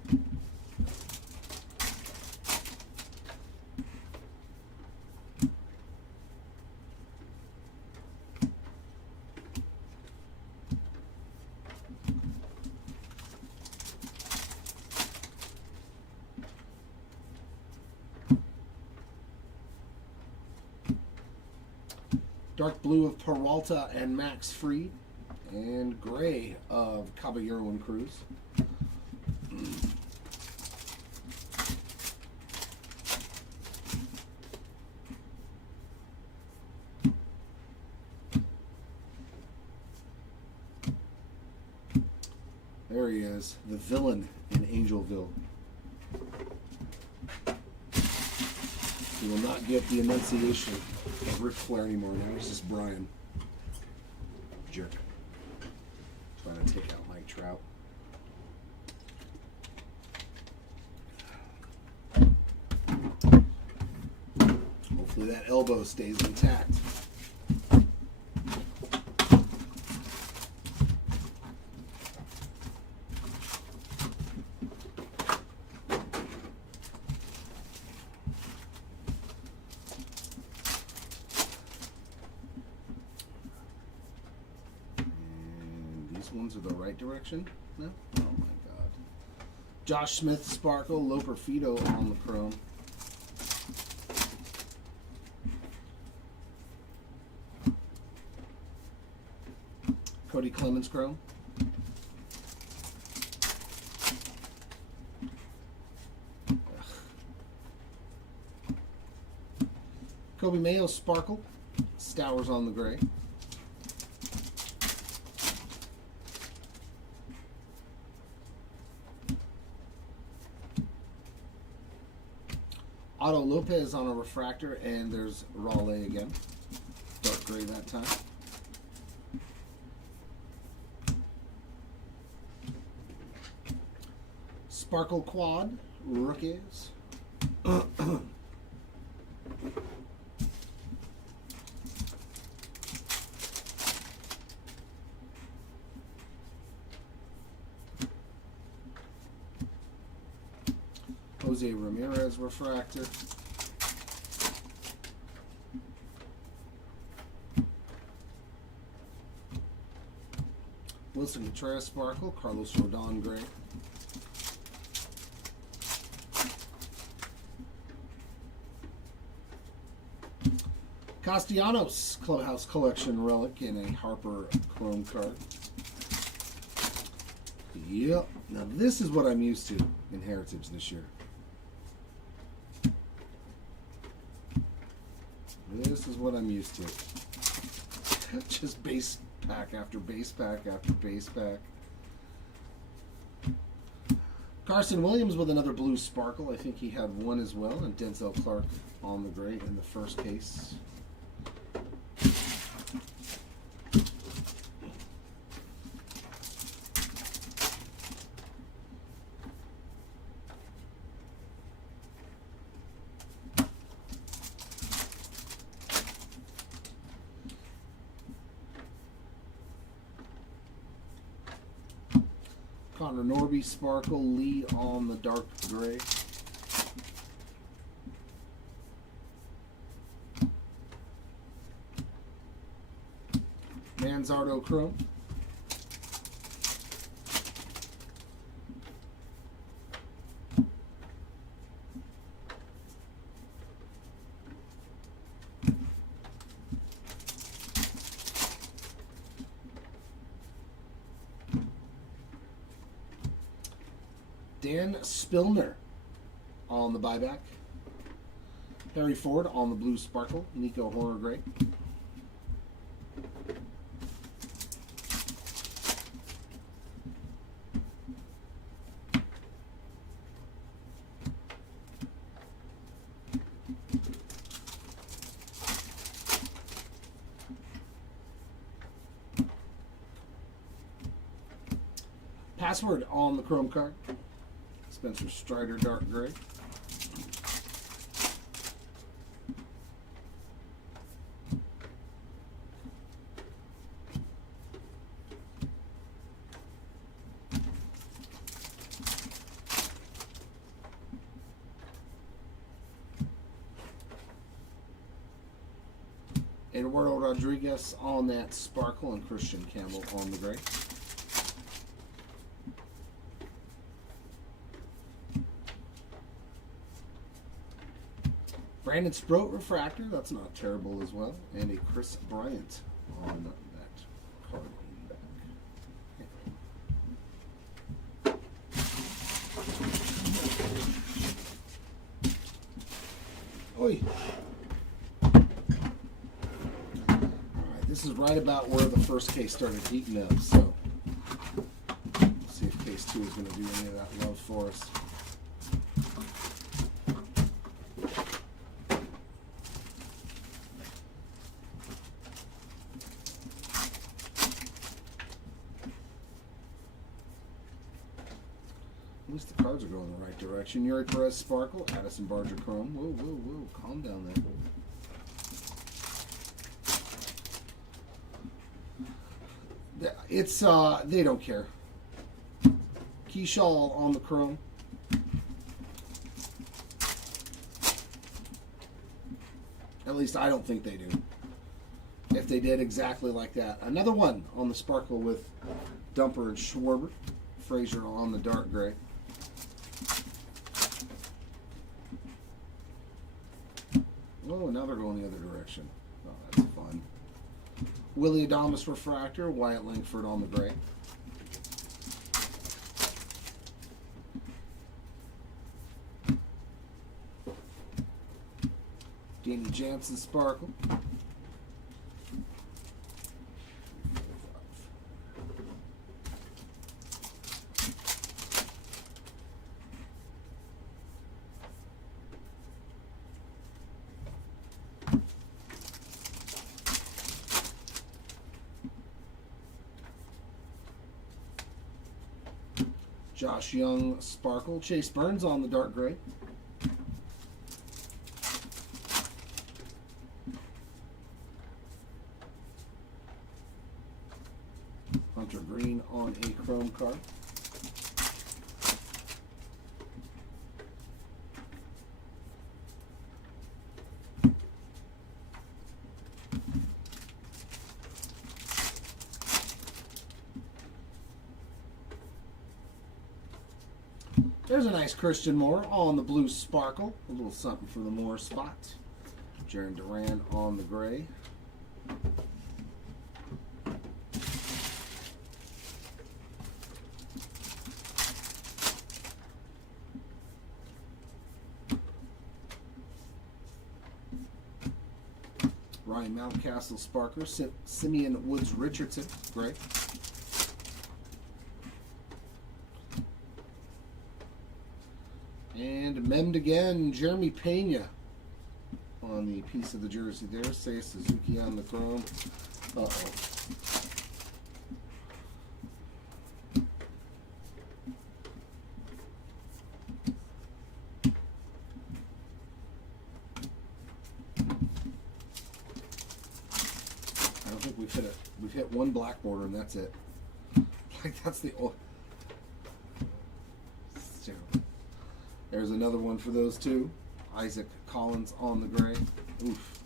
Dark blue of Peralta and Max Fried. And gray of Caballero and Cruz. There he is, the villain in Angelville. He will not get the enunciation of Ric Flair anymore. Now he's just Brian. Jerk. Trying to take out Mike Trout. Hopefully that elbow stays intact. those ones are the right direction? No? Oh my god. Josh Smith Sparkle, Loperfido on the chrome. Cody Clemens chrome. Kobe Mayo Sparkle, Stowers on the gray. Otto Lopez on a refractor, and there's Raleigh again. Dark gray that time. Sparkle Quad, rookies. Jose Ramirez refractor. Wilson Contreras Sparkle, Carlos Rodon gray. Castellanos Clubhouse Collection relic in a Harper Chrome card. Yep. Now this is what I'm used to in Heritage this year. This is what I'm used to. Just base pack after base pack after base pack. Carson Williams with another blue sparkle. I think he had one as well. And Denzel Clark on the gray in the first case. Connor Norby Sparkle, Lee on the dark gray. Manzardo Chrome. Dan Spillner on the buyback. Harry Ford on the blue sparkle. Nico Horror gray. Password on the chrome card. Spencer Strider dark gray. Eduardo Rodriguez on that sparkle and Christian Campbell on the gray. Brandon Sproat refractor, that's not terrible as well. And a Chris Bryant on that card back. Oi. Alright, this is right about where the first case started heating up, so let's see if case 2 is going to do any of that love for us. At least the cards are going the right direction. Yuri Perez Sparkle, Addison Barger Chrome. Whoa, whoa, whoa. Calm down there. It's, they don't care. Keyshaw on the Chrome. At least I don't think they do. if they did exactly like that. Another one on the sparkle with Dumper and Schwarber. Frazier on the dark gray. Oh, now they're going the other direction. Oh, that's fun. Willie Adames refractor, Wyatt Langford on the gray. Danny Jansen sparkle. Josh Young sparkle. Chase Burns on the dark gray. Hunter Green on a chrome card. There's a nice Christian Moore on the blue sparkle. A little something for the Moore spot. Jaron Duran on the gray. Ryan Mountcastle sparkler. Simeon Woods Richardson, gray. And memmed again, Jeremy Pena on the piece of the jersey there. Seiya Suzuki on the chrome. Uh-oh. I don't think we've hit it. We've hit one black border and that's it. Like that's the old. There's another one for those two. Isaac Collins on the gray. Oof.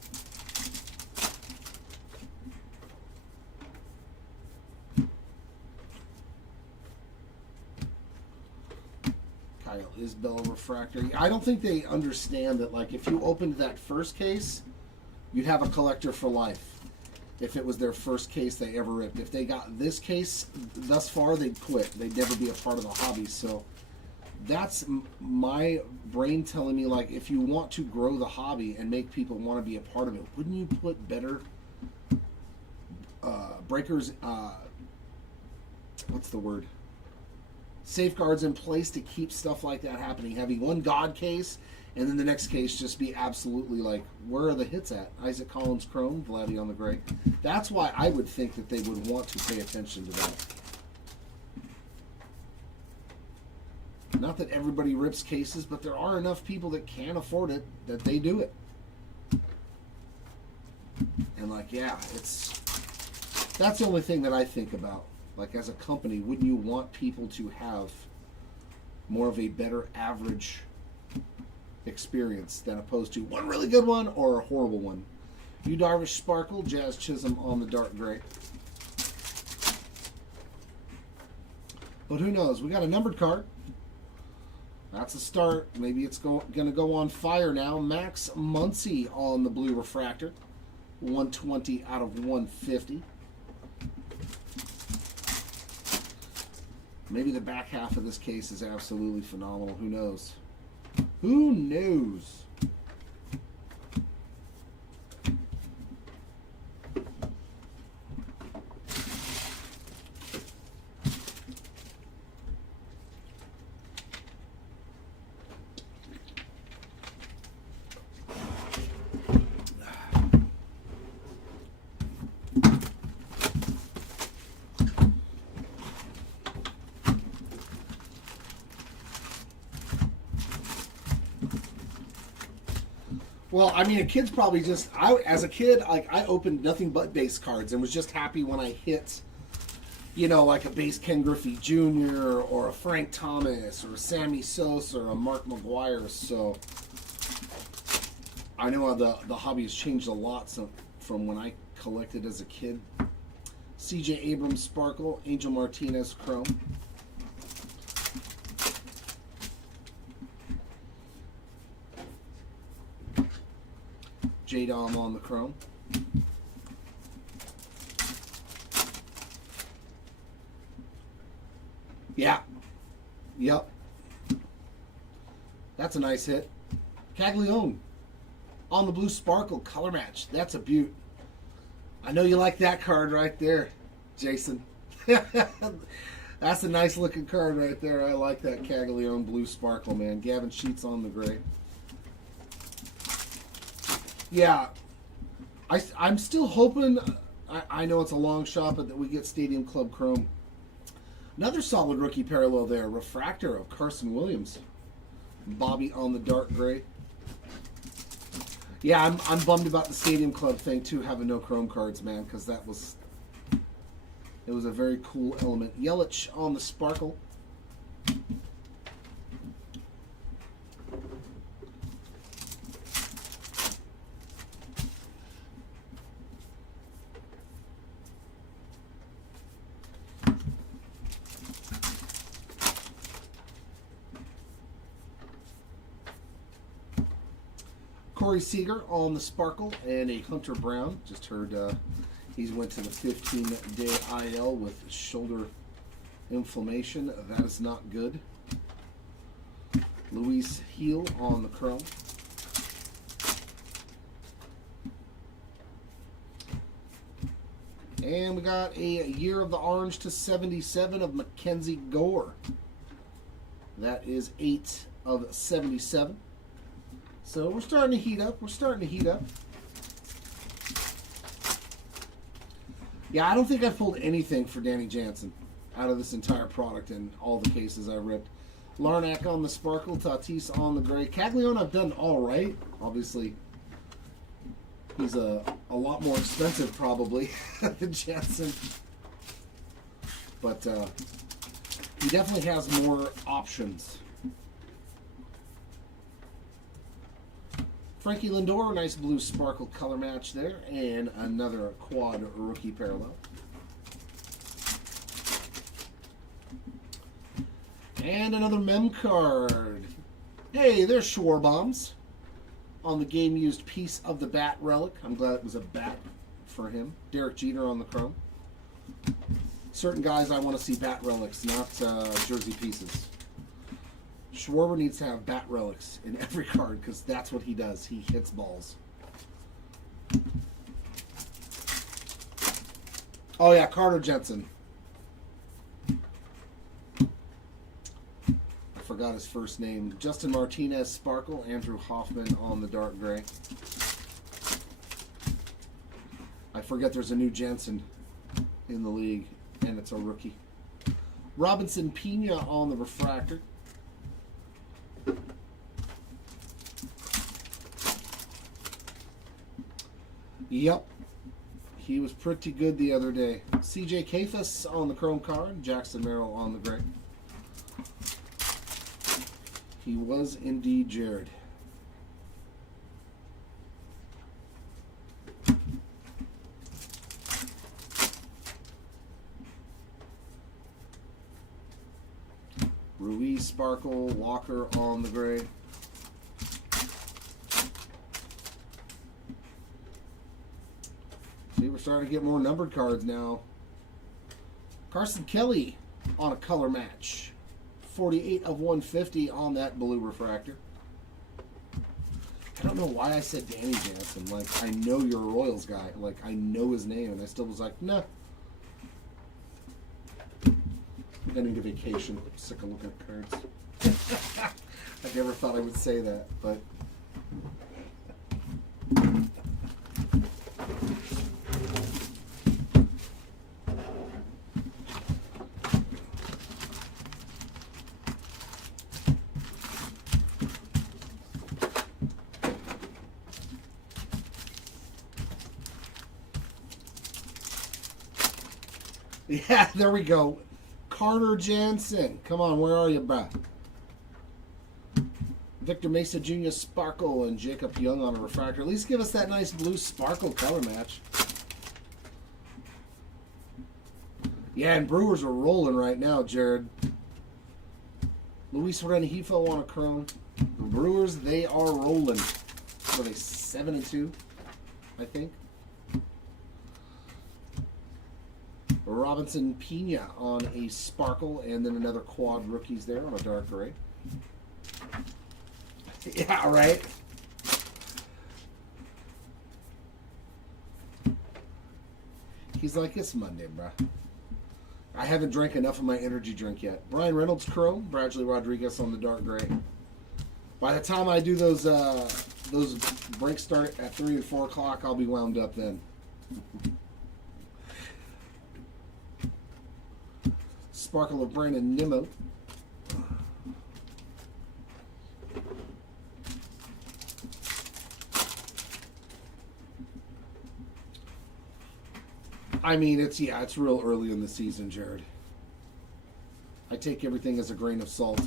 Kyle Isbell refractor. I don't think they understand that, like, if you opened that first case, you'd have a collector for life. If it was their first case they ever ripped. If they got this case thus far, they'd quit. They'd never be a part of the hobby. So that's my brain telling me, like, if you want to grow the hobby and make people want to be a part of it, wouldn't you put better breakers, what's the word? Safeguards in place to keep stuff like that happening. Having one God case and then the next case just be absolutely like, where are the hits at? Isaac Collins chrome, Vladdy on the gray. That's why I would think that they would want to pay attention to that. Not that everybody rips cases, but there are enough people that can afford it that they do it. And like, yeah, that's the only thing that I think about. Like, as a company, wouldn't you want people to have more of a better average experience than opposed to one really good one or a horrible one? Yu Darvish sparkle, Jazz Chisholm on the dark gray. But who knows? We got a numbered card. That's a start. Maybe it's going to go on fire now. Max Muncy on the blue refractor. 120 out of 150. Maybe the back half of this case is absolutely phenomenal. Who knows? Who knows? Well, I mean, a kid's probably just, as a kid, like, I opened nothing but base cards and was just happy when I hit, you know, like a base Ken Griffey Jr. or a Frank Thomas or a Sammy Sosa or a Mark McGuire. So I know the hobby has changed a lot from when I collected as a kid. C.J. Abrams Sparkle, Angel Martinez Chrome. J-Dom on the Chrome. Yeah. Yep. That's a nice hit. Caglione on the blue Sparkle color match. That's a beaut. I know you like that card right there, Jason. That's a nice looking card right there. I like that Caglione blue Sparkle, man. Gavin Sheets on the gray. Yeah. I'm still hoping, I know it's a long shot, but that we get Stadium Club Chrome. Another solid rookie parallel there. Refractor of Carson Williams. Bobby on the dark gray. Yeah, I'm bummed about the Stadium Club thing too, having no Chrome cards, man, because it was a very cool element. Yelich on the Sparkle. Corey Seager on the Sparkle and a Hunter Brown. Just heard he's went to the 15-day IL with shoulder inflammation. That is not good. Luis Heel on the Chrome. And we got a Year of the Orange to 77 of Mackenzie Gore. That is 8 of 77. So we're starting to heat up. We're starting to heat up. Yeah, I don't think I pulled anything for Danny Jansen out of this entire product in all the cases I ripped. Larnack on the Sparkle, Tatis on the gray. Caglione I've done all right. Obviously, he's a lot more expensive probably than Jansen. But he definitely has more options. Frankie Lindor, nice blue Sparkle color match there, and another quad rookie parallel. And another mem card. Hey, there's Schwarbombs on the game-used piece of the bat relic. I'm glad it was a bat for him. Derek Jeter on the Chrome. Certain guys I want to see bat relics, not jersey pieces. Schwarber needs to have bat relics in every card because that's what he does. He hits balls. Oh yeah, Carter Jensen. I forgot his first name. Justin Martinez Sparkle. Andrew Hoffman on the dark gray. I forget there's a new Jensen in the league, and it's a rookie. Robinson Pena on the refractor. Yep. He was pretty good the other day. CJ Kafis on the Chrome card. Jackson Merrill on the gray. He was indeed Jared. Ruiz Sparkle. Walker on the gray. See, we're starting to get more numbered cards now. Carson Kelly on a color match. 48 of 150 on that blue refractor. I don't know why I said Danny Jansen. Like, I know you're a Royals guy. Like, I know his name, and I still was like, nah. I'm going to need a vacation. I'm sick of looking at cards. I never thought I would say that, but... Yeah, there we go. Carter Jansen. Come on, where are you, bruh? Victor Mesa Jr. Sparkle and Jacob Young on a refractor. At least give us that nice blue sparkle color match. Yeah, and Brewers are rolling right now, Jared. Luis Rengifo on a chrome. The Brewers, they are rolling. What are they, 7-2, I think? Robinson Pena on a sparkle, and then another quad rookies there on a dark gray. Yeah, right? He's like, it's Monday, bruh. I haven't drank enough of my energy drink yet. Brian Reynolds chrome, Bradley Rodriguez on the dark gray. By the time I do those breaks start at 3 and 4 o'clock, I'll be wound up then. Sparkle of Brandon Nimmo. I mean, it's real early in the season, Jared. I take everything as a grain of salt.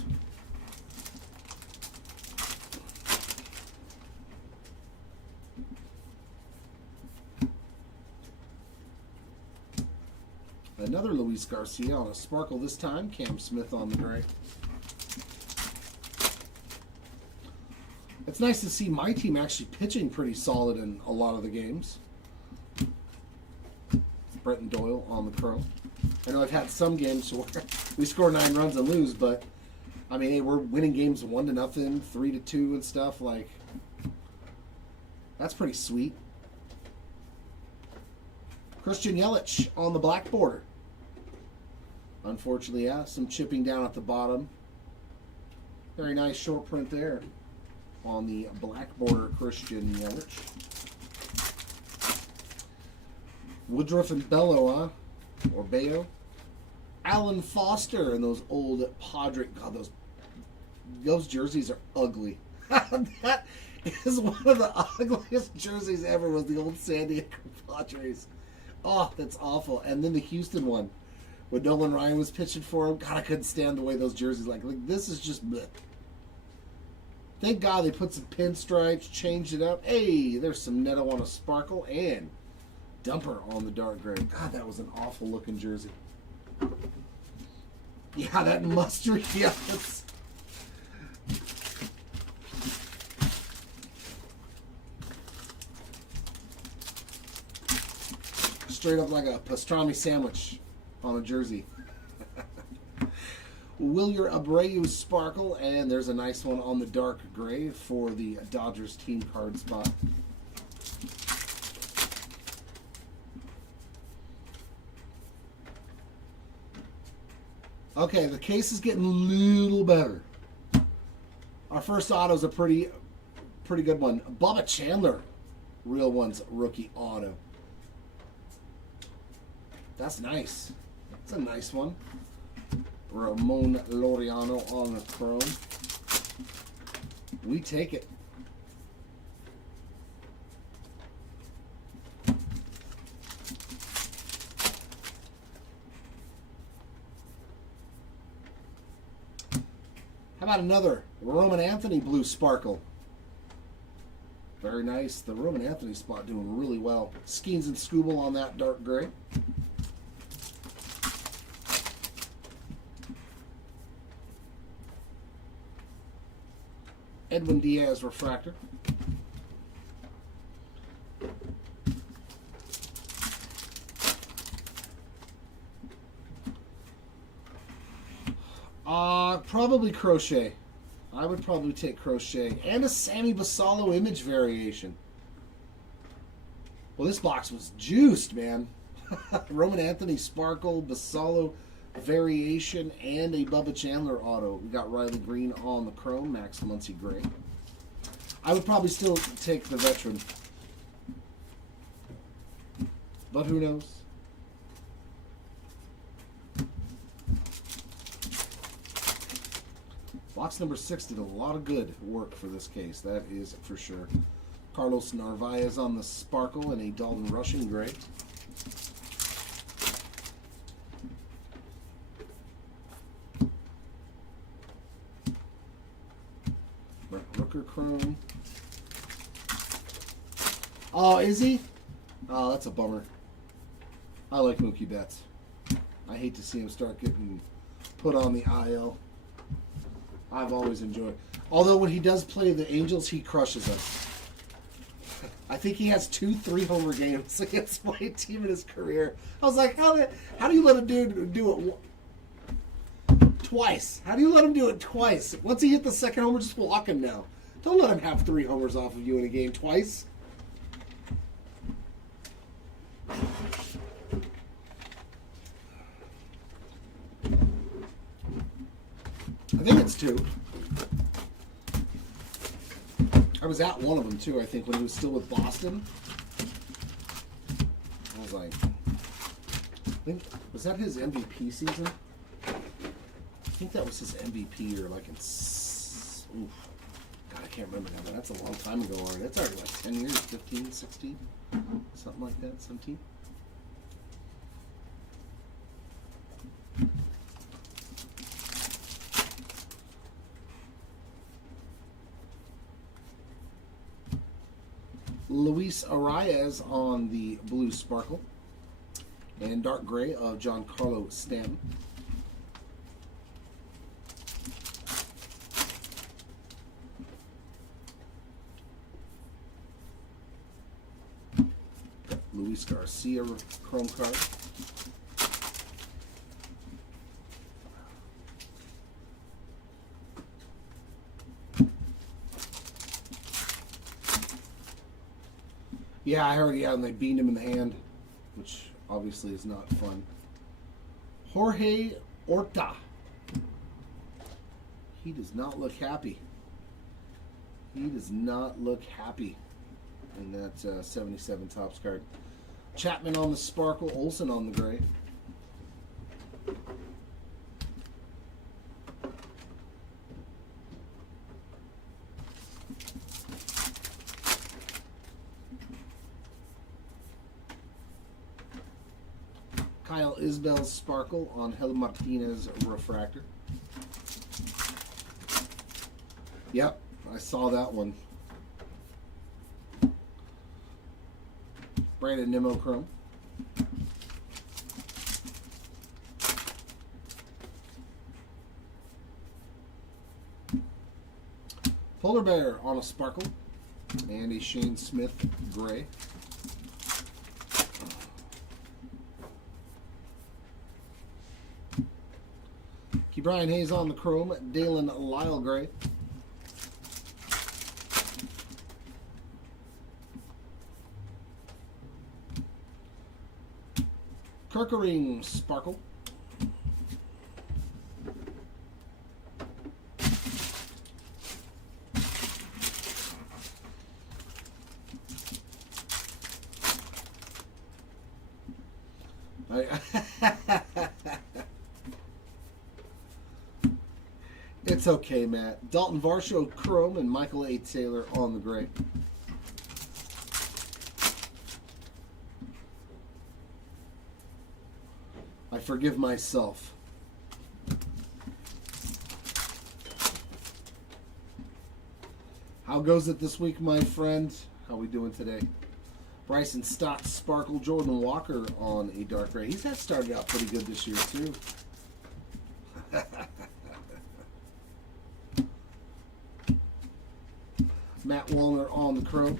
Another Luis Garcia on a sparkle this time. Cam Smith on the gray. It's nice to see my team actually pitching pretty solid in a lot of the games. Bretton Doyle on the chrome. I know I've had some games where we score 9 runs and lose, but I mean, hey, we're winning games 1-0, 3-2 and stuff. Like, that's pretty sweet. Christian Yelich on the black border. Unfortunately, yeah, some chipping down at the bottom. Very nice short print there on the black border, Christian Yelich. Woodruff and Bello, huh? Or Bayo. Alan Foster and those old Padre. God, those jerseys are ugly. That is one of the ugliest jerseys ever, was the old San Diego Padres. Oh, that's awful. And then the Houston one, when Nolan Ryan was pitching for him. God, I couldn't stand the way those jerseys like this is just bleh. Thank God they put some pinstripes, changed it up. Hey, there's some Neto on a sparkle and Dumper on the dark gray. God, that was an awful looking jersey. Yeah, that mustard. Yeah, that's... straight up like a pastrami sandwich on a jersey. Wilyer Abreu sparkle, and there's a nice one on the dark gray for the Dodgers team card spot. Okay, the case is getting a little better. Our first auto is a pretty good one. Bubba Chandler, Real Ones rookie auto. That's nice. That's a nice one. Ramon Laureano on the chrome. We take it. How about another Roman Anthony blue sparkle? Very nice. The Roman Anthony spot doing really well. Skeens and Scooble on that dark gray. Edwin Diaz refractor. Probably Crochet. I would probably take Crochet. And a Sammy Basallo image variation. Well, this box was juiced, man. Roman Anthony Sparkle, Basallo variation, and a Bubba Chandler auto. We got Riley Green on the chrome, Max Muncy gray. I would probably still take the veteran. But who knows? Box number 6 did a lot of good work for this case, that is for sure. Carlos Narvaez on the sparkle and a Dalton Rushing gray. Hooker Chrome. Oh, is he? Oh, that's a bummer. I like Mookie Betts. I hate to see him start getting put on the IL. I've always enjoyed. Although when he does play the Angels, he crushes us. I think he has 2 3-homer games against my team in his career. I was like, how do you let him do it twice? How do you let him do it twice? Once he hit the second homer, just walk him now. Don't let him have 3 homers off of you in a game twice. I think it's 2. I was at one of them too, I think, when he was still with Boston. I was like, was that his MVP season? I think that was his MVP, or like oof. God, I can't remember now, but that's a long time ago already. That's already like 10 years, 15, 16, something like that, 17. Luis Arias on the blue sparkle. And dark gray of Giancarlo Stanton. Luis Garcia chrome card. Yeah, I heard, and they beamed him in the hand, which obviously is not fun. Jorge Orta. He does not look happy. He does not look happy in that 77 Topps card. Chapman on the sparkle, Olsen on the gray. Kyle Isbell's sparkle on Hel Martinez refractor. Yep, I saw that one. Brandon Nimmo chrome. Polar Bear on a sparkle and a Shane Smith gray. Brian Hayes on the chrome, Dalen Lyle gray. Kerkering sparkle. It's okay, Matt. Dalton Varsho chrome and Michael A. Taylor on the gray. I forgive myself. How goes it this week, my friend? How we doing today? Bryson Stott sparkle, Jordan Walker on a dark gray. He's had started out pretty good this year too. Matt Wallner on the chrome.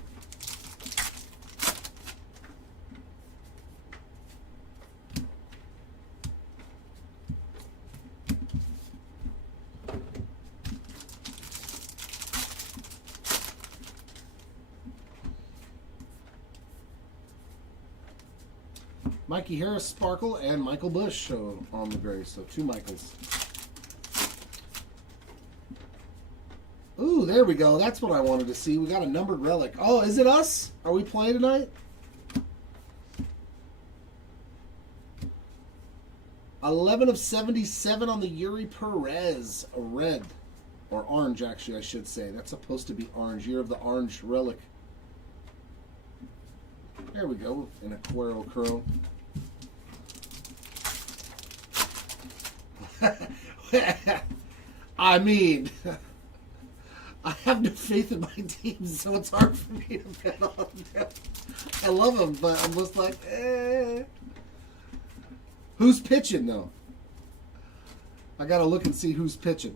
Mikey Harris sparkle and Michael Bush on the gray, so 2 Michaels. Ooh, there we go. That's what I wanted to see. We got a numbered relic. Oh, is it us? Are we playing tonight? 11 of 77 on the Yuri Perez. A red. Or orange, actually, I should say. That's supposed to be orange. Year of the orange relic. There we go. An Aquaro chrome. I have no faith in my team, so it's hard for me to bet on them. I love them, but I'm just like, eh. Who's pitching, though? I got to look and see who's pitching.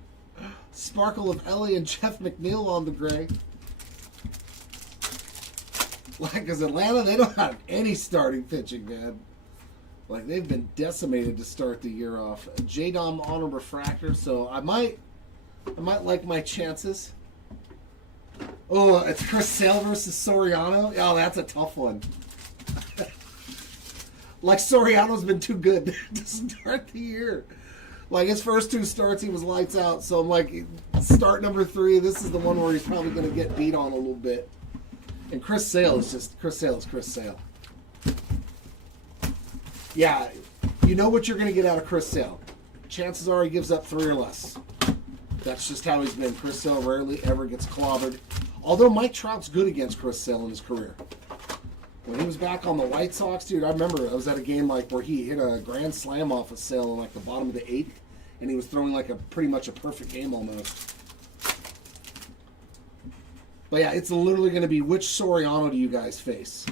Sparkle of Ellie and Jeff McNeil on the gray. Like, because Atlanta, they don't have any starting pitching, man. Like, they've been decimated to start the year off. J-Dom on a refractor, so I might like my chances. Oh, it's Chris Sale versus Soriano. Oh, that's a tough one. Like, Soriano's been too good to start the year. Like, his first 2 starts, he was lights out. So I'm like, start number 3, this is the one where he's probably going to get beat on a little bit. And Chris Sale is just, Chris Sale is Chris Sale. Yeah, you know what you're going to get out of Chris Sale. Chances are he gives up 3 or less. That's just how he's been. Chris Sale rarely ever gets clobbered. Although Mike Trout's good against Chris Sale in his career. When he was back on the White Sox, dude, I remember I was at a game like where he hit a grand slam off of Sale in like the bottom of the 8th, and he was throwing like a pretty much a perfect game almost. But yeah, it's literally going to be which Soriano do you guys face?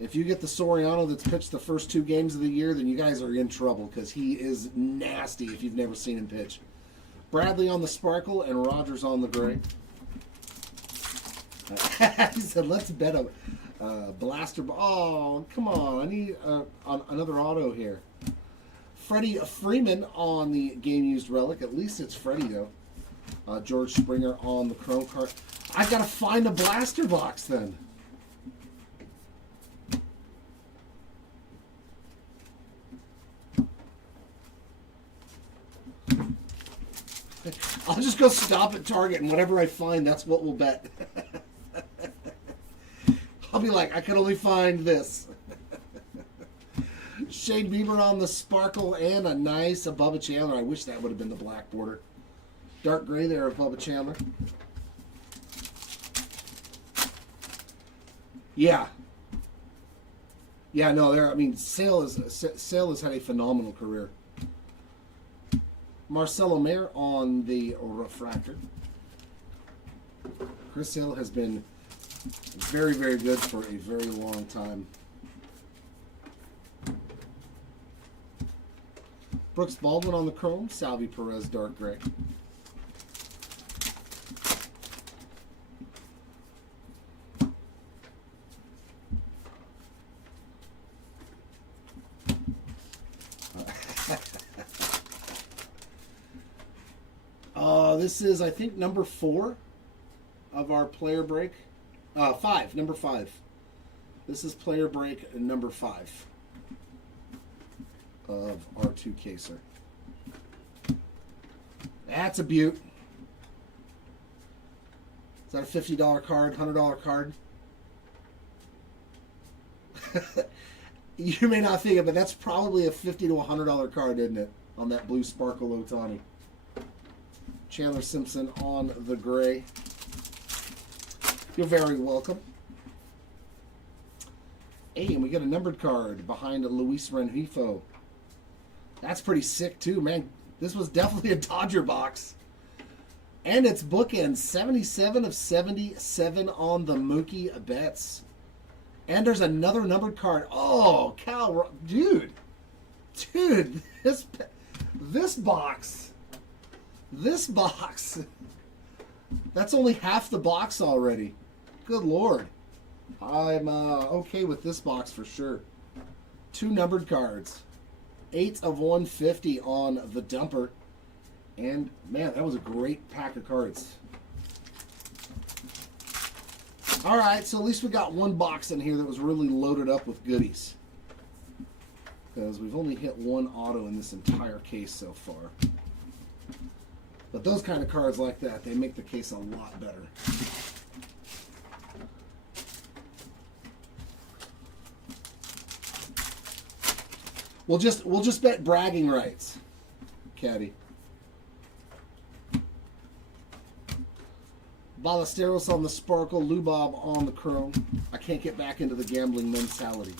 If you get the Soriano that's pitched the first 2 games of the year, then you guys are in trouble because he is nasty if you've never seen him pitch. Bradley on the Sparkle and Rogers on the gray. He said, let's bet a blaster. Oh, come on. I need another auto here. Freddie Freeman on the game-used relic. At least it's Freddie, though. George Springer on the chrome card. I've got to find a blaster box, then. I'll just go stop at Target, and whatever I find, that's what we'll bet. I'll be like, I could only find this. Shane Bieber on the Sparkle and a nice Bubba Chandler. I wish that would have been the black border. Dark gray there of Bubba Chandler. Yeah. Yeah, no, there. I mean, Sale has had a phenomenal career. Marcelo Mayer on the refractor. Chris Sale has been very, very good for a very long time. Brooks Baldwin on the chrome. Salvi Perez dark gray. This is, I think, number 4 of our player break. 5, number 5. This is player break number 5 of R2 Caser. That's a beaut. Is that a $50 card, $100 card? You may not think it, but that's probably a $50 to $100 card, isn't it? On that blue Sparkle Ohtani. Chandler Simpson on the gray. You're very welcome. Hey, and we get a numbered card behind Luis Rengifo. That's pretty sick, too, man. This was definitely a Dodger box. And it's bookend. 77 of 77 on the Mookie Betts. And there's another numbered card. Oh, Cal. Dude. Dude, this box. This box. That's only half the box already. Good Lord. I'm okay with this box for sure. 2 numbered cards. 8 of 150 on the dumper. And, man, that was a great pack of cards. All right, so at least we got one box in here that was really loaded up with goodies. Because we've only hit 1 auto in this entire case so far. But those kind of cards like that, they make the case a lot better. We'll just bet bragging rights, Caddy. Ballesteros on the Sparkle, Lubob on the chrome. I can't get back into the gambling mentality.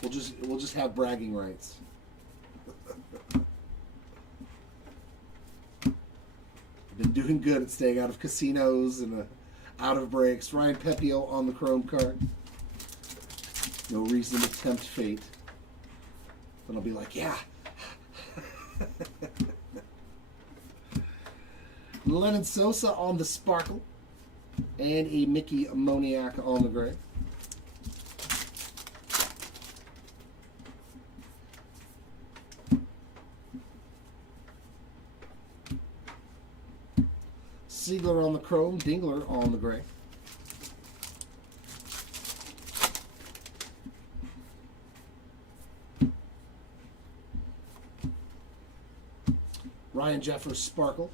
We'll just have bragging rights. Been doing good at staying out of casinos and out of breaks. Ryan Pepio on the chrome card. No reason to tempt fate. Then I'll be like, yeah. Lennon Sosa on the sparkle. And a Mickey Moniak on the gray. Siegler on the chrome, Dingler on the gray. Ryan Jeffers sparkle.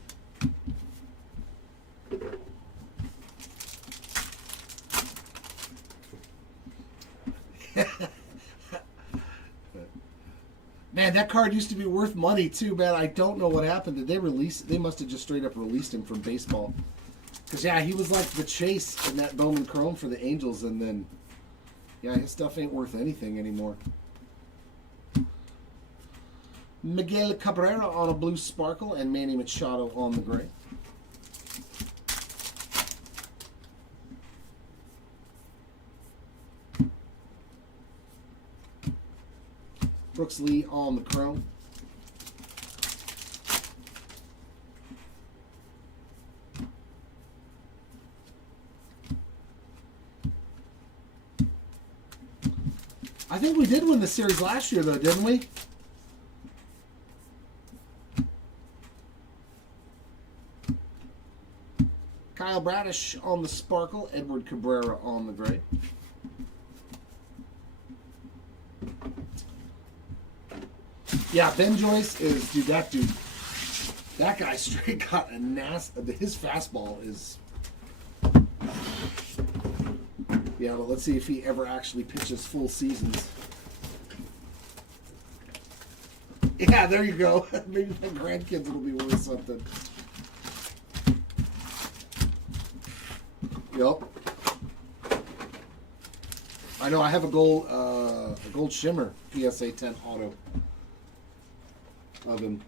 Man, that card used to be worth money too, man. I don't know what happened. Did they release? They must have just straight up released him from baseball. Because, yeah, he was like the chase in that Bowman Chrome for the Angels, and then, yeah, his stuff ain't worth anything anymore. Miguel Cabrera on a blue sparkle, and Manny Machado on the gray. Brooks Lee on the chrome. I think we did win the series last year, though, didn't we? Kyle Bradish on the sparkle. Edward Cabrera on the gray. Yeah, Ben Joyce is, dude, that guy straight got a his fastball is, yeah, but let's see if he ever actually pitches full seasons. Yeah, there you go. Maybe my grandkids will be worth something. Yep. I know I have a gold shimmer PSA 10 auto of him.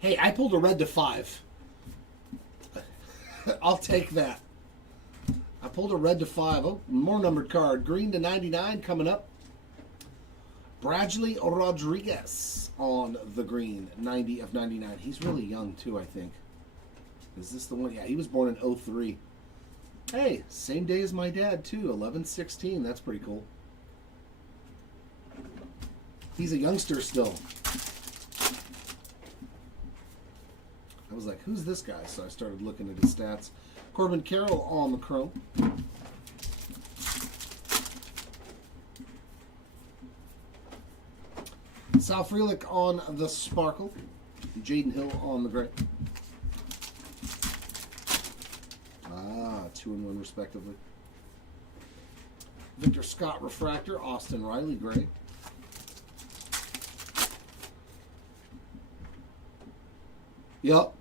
Hey, I pulled a red to 5. I'll take that. I pulled a red to 5. Oh, more numbered card. Green to 99 coming up. Bradley Rodriguez on the green. 90 of 99. He's really young too, I think. Is this the one? Yeah, he was born in 03. Hey, same day as my dad too. 11/16. That's pretty cool. He's a youngster still. I was like, who's this guy? So I started looking at his stats. Corbin Carroll on the chrome. Sal Frelick on the sparkle. Jaden Hill on the gray. 2 and 1 respectively. Victor Scott refractor. Austin Riley gray. Yup.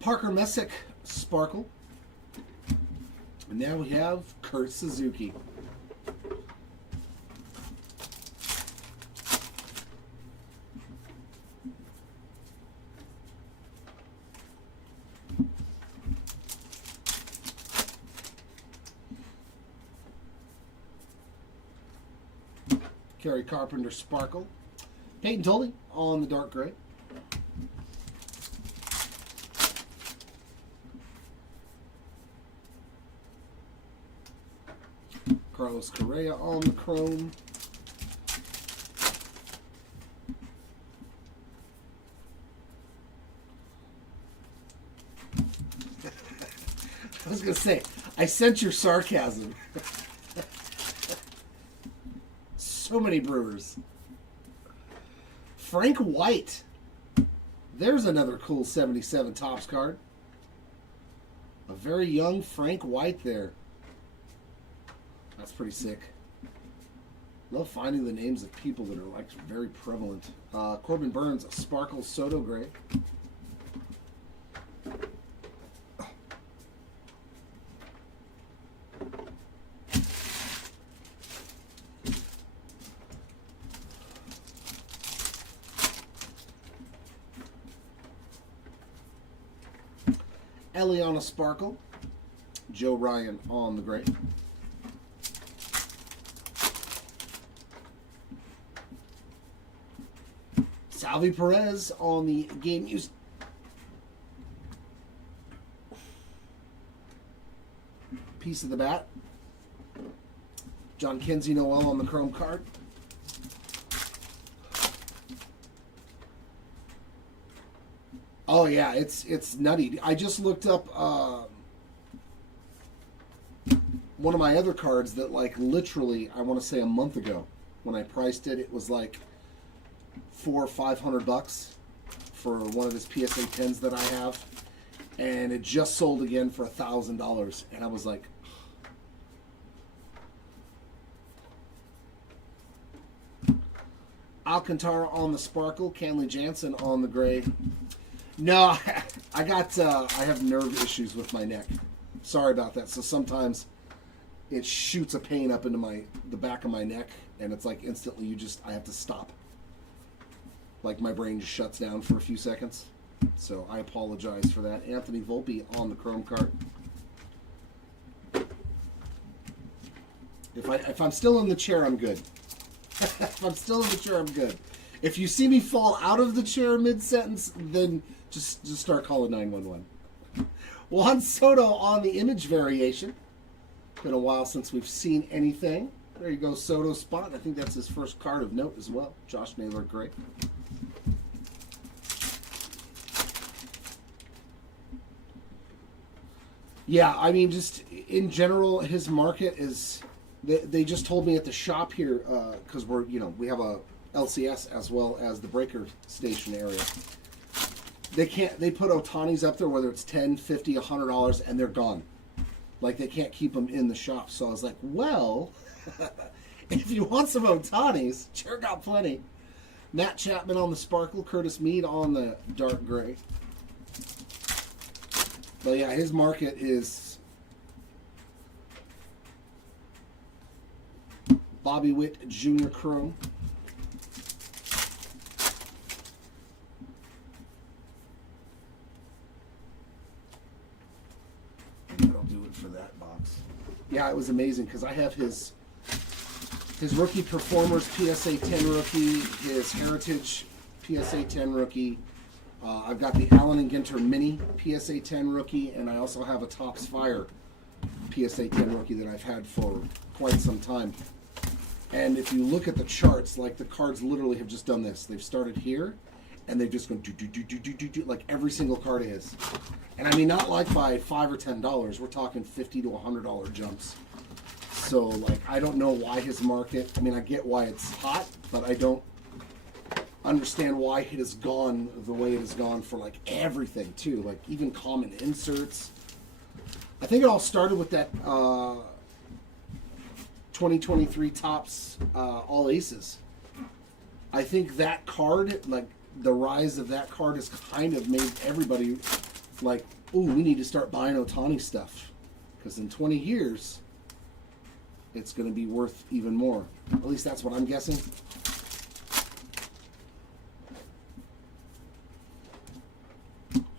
Parker Messick sparkle. And now we have Kurt Suzuki. Kerry Carpenter sparkle. Peyton Tolley on the dark gray. Carlos Correa on the chrome. I was going to say, I sense your sarcasm. So many Brewers. Frank White. There's another cool 77 Topps card. A very young Frank White there. That's pretty sick. Love finding the names of people that are like very prevalent. Corbin Burns, Sparkle Soto Gray. Eliana Sparkle. Joe Ryan on the gray. Salvi Perez on the game used. Piece of the bat. John Kenzie Noel on the chrome card. Oh yeah, it's nutty. I just looked up one of my other cards that, like, literally, I want to say a month ago, when I priced it, it was like $400 or $500 for one of his PSA 10s that I have, and it just sold again for $1,000, and I was like, Alcantara on the Sparkle, Kenley Jansen on the gray. No, I have nerve issues with my neck. Sorry about that. So sometimes it shoots a pain up into the back of my neck, and it's like instantly I have to stop. Like my brain just shuts down for a few seconds. So I apologize for that. Anthony Volpe on the chrome card. If I'm still in the chair, I'm good. If I'm still in the chair, I'm good. If you see me fall out of the chair mid-sentence, then just start calling 911. Juan Soto on the image variation. Been a while since we've seen anything. There you go, Soto spot. I think that's his first card of note as well. Josh Naylor, great. Yeah, I mean, just in general, his market is. They just told me at the shop here, because we have a LCS as well as the breaker station area. They put Ohtani's up there, whether it's $10, $50, $100, and they're gone. Like, they can't keep them in the shop. So I was like, well, if you want some Ohtani's, sure got plenty. Matt Chapman on the Sparkle, Curtis Mead on the dark gray. But yeah, his market is Bobby Witt Jr. Chrome. That'll do it for that box. Yeah, it was amazing because I have his rookie performers PSA 10 rookie, his heritage PSA 10 rookie. I've got the Allen and Ginter mini PSA 10 rookie, and I also have a Topps Fire PSA 10 rookie that I've had for quite some time. And if you look at the charts, like, the cards literally have just done this. They've started here, and they've just gone do, like every single card is. And I mean, not like by $5 or $10. We're talking $50 to $100 jumps. So, like, I don't know why his market. I mean, I get why it's hot, but I don't understand why it has gone the way it has gone for, like, everything too. Like, even common inserts. I think it all started with that 2023 Topps All Aces. I think that card, like, the rise of that card has kind of made everybody like, ooh, we need to start buying Ohtani stuff. Because in 20 years, it's going to be worth even more. At least that's what I'm guessing.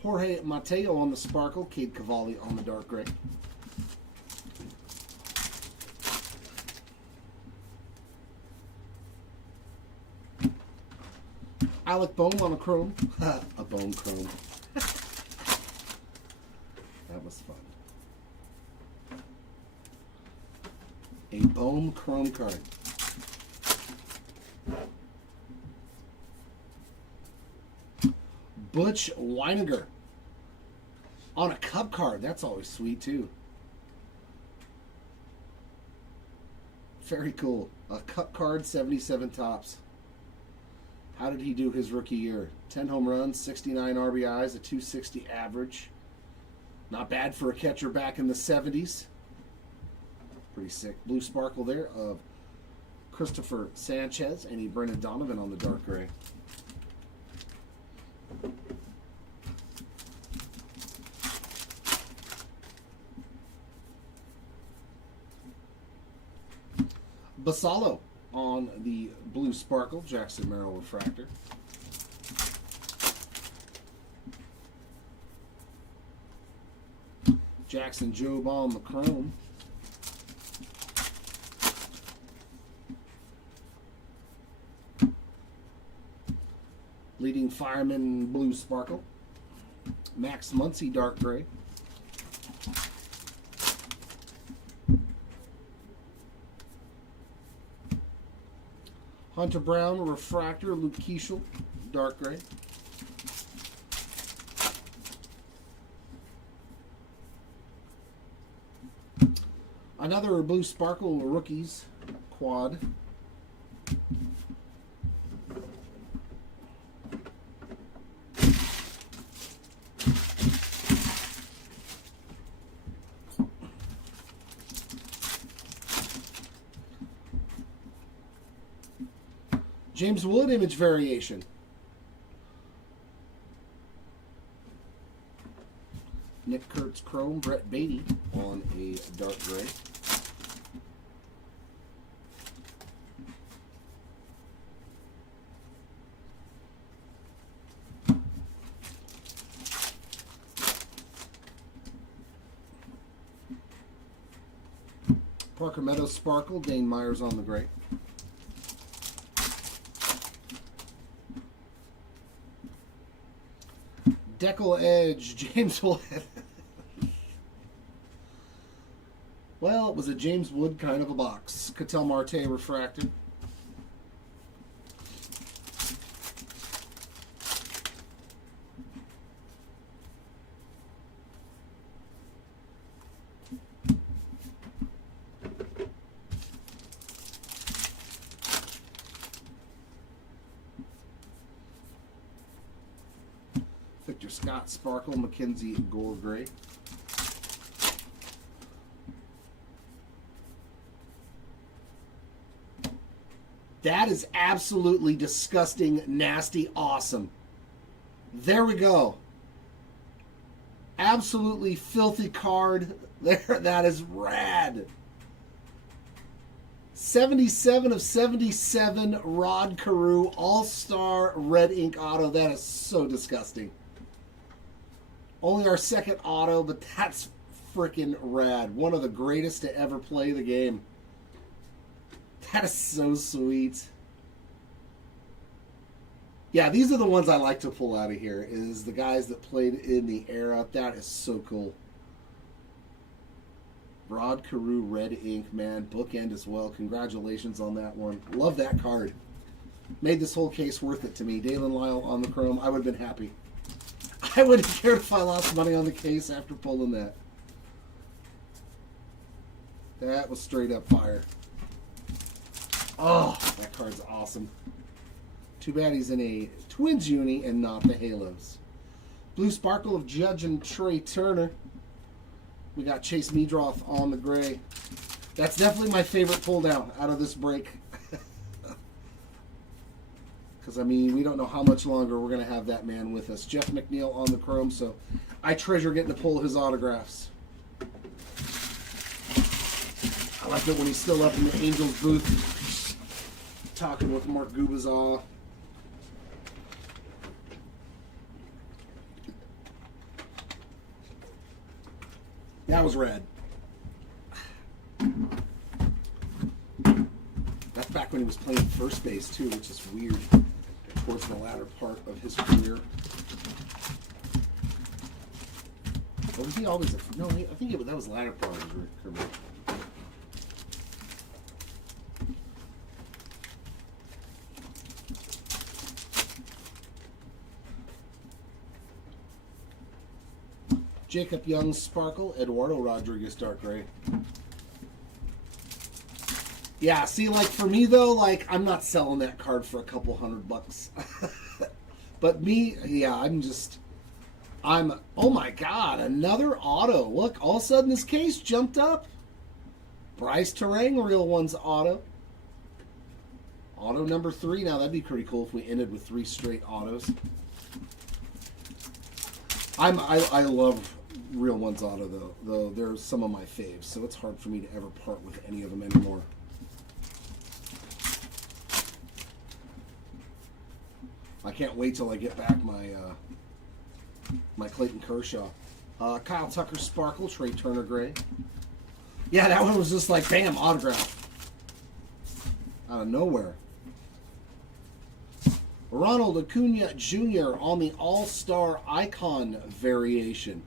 Jorge Mateo on the Sparkle, Cade Cavalli on the dark gray. Alec Bohm on a chrome. A Bohm chrome. That was fun. A Bohm chrome card. Butch Weiniger on a cup card. That's always sweet too. Very cool. A cup card, 77 Topps. How did he do his rookie year? 10 home runs, 69 RBIs, a 260 average. Not bad for a catcher back in the 70s. Pretty sick. Blue Sparkle there of Christopher Sanchez and Brendan Donovan on the dark gray. Basallo on the Blue Sparkle, Jackson Merrill Refractor. – Jackson Jobe on the chrome. Leading Fireman blue sparkle. Max Muncy dark gray. Hunter Brown refractor, Luke Keeschel dark gray. Another blue sparkle rookies quad. James Wood image variation. Nick Kurtz chrome, Brett Beatty on a dark gray. Parker Meadows sparkle, Dane Myers on the gray. Deckle Edge, James Wood. Well, it was a James Wood kind of a box. Ketel Marte refracted. Victor Scott sparkle, Mackenzie Gore gray. That is absolutely disgusting, nasty, awesome. There we go. Absolutely filthy card. There, that is rad. 77 of 77 Rod Carew All-Star Red Ink Auto. That is so disgusting. Only our second auto, but that's freaking rad. One of the greatest to ever play the game. That is so sweet. Yeah, these are the ones I like to pull out of here, is the guys that played in the era. That is so cool. Rod Carew Red Ink, man. Bookend as well. Congratulations on that one. Love that card. Made this whole case worth it to me. Dalen Lyle on the chrome. I would have been happy. I wouldn't have cared if I lost money on the case after pulling that. That was straight up fire. Oh, that card's awesome. Too bad he's in a Twins uni and not the Halos. Blue sparkle of Judge and Trey Turner. We got Chase Meadroth on the gray. That's definitely my favorite pull down out of this break. Because, I mean, we don't know how much longer we're going to have that man with us. Jeff McNeil on the chrome, so I treasure getting to pull his autographs. I liked it when he's still up in the Angels booth talking with Mark Gubazah. That was rad. That's back when he was playing first base, too, which is weird. Towards the latter part of his career. Or was he always a... No, I think that was the latter part of his career. Jacob Young sparkle, Eduardo Rodriguez dark gray. Yeah, see, like, for me, though, like, I'm not selling that card for a couple $100. But me, yeah, oh my God, another auto. Look, all of a sudden this case jumped up. Bryce Terang, Real Ones auto. Auto number 3. Now, that'd be pretty cool if we ended with 3 straight autos. I love Real Ones auto, though they're some of my faves, so it's hard for me to ever part with any of them anymore. I can't wait till I get back my my Clayton Kershaw. Kyle Tucker Sparkle, Trey Turner Gray. Yeah, that one was just like, bam, autograph. Out of nowhere. Ronald Acuna Jr. on the All-Star Icon variation.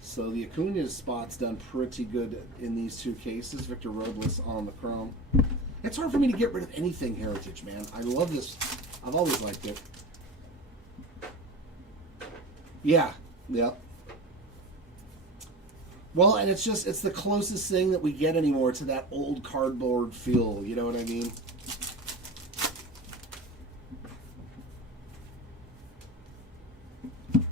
So the Acuna spot's done pretty good in these two cases. Victor Robles on the chrome. It's hard for me to get rid of anything Heritage, man. I love this. I've always liked it. Yeah. Yep. Well, and it's the closest thing that we get anymore to that old cardboard feel. You know what I mean?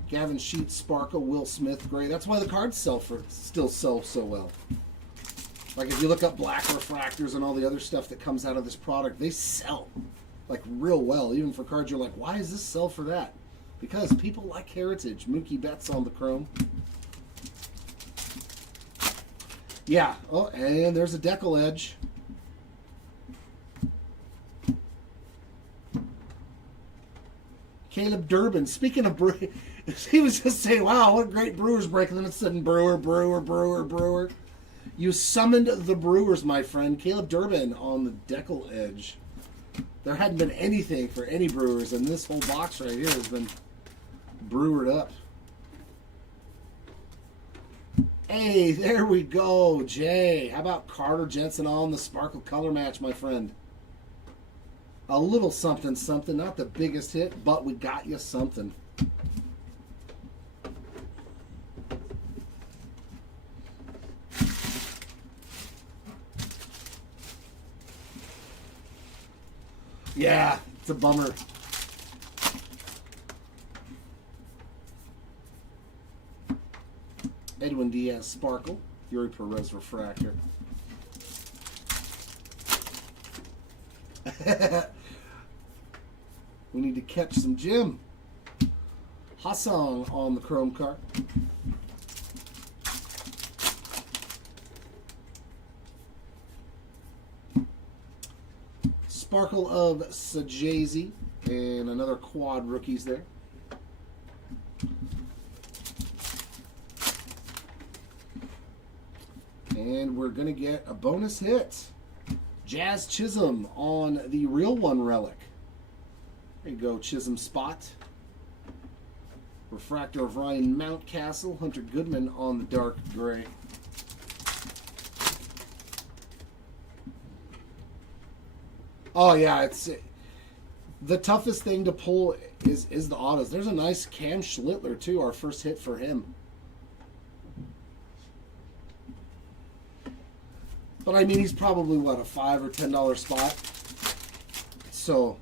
Gavin Sheets, Sparkle, Will Smith, Gray. That's why the cards still sell so well. Like if you look up black refractors and all the other stuff that comes out of this product, they sell like real well. Even for cards you're like, why does this sell for that? Because people like Heritage. Mookie Betts on the chrome. Yeah. Oh, and there's a decal edge. Caleb Durbin. Speaking of he was just saying, wow, what a great Brewers break. And then it's sudden Brewer. You summoned the Brewers, my friend. Caleb Durbin on the decal edge. There hadn't been anything for any Brewers, and this whole box right here has been brewered up. Hey, there we go, Jay. How about Carter Jensen on the Sparkle color match, my friend? A little something, something. Not the biggest hit, but we got you something. Yeah, it's a bummer. Edwin Diaz Sparkle, Yuri Perez Refractor. We need to catch some Jim. Hassan on the chrome card. Sparkle of Sajazi and another quad rookies there. And we're going to get a bonus hit. Jazz Chisholm on the Real One relic. There you go, Chisholm spot. Refractor of Ryan Mountcastle. Hunter Goodman on the dark gray. Oh yeah, it's the toughest thing to pull is the autos. There's a nice Cam Schlittler too, our first hit for him. But I mean, he's probably what, a $5 or $10 spot. So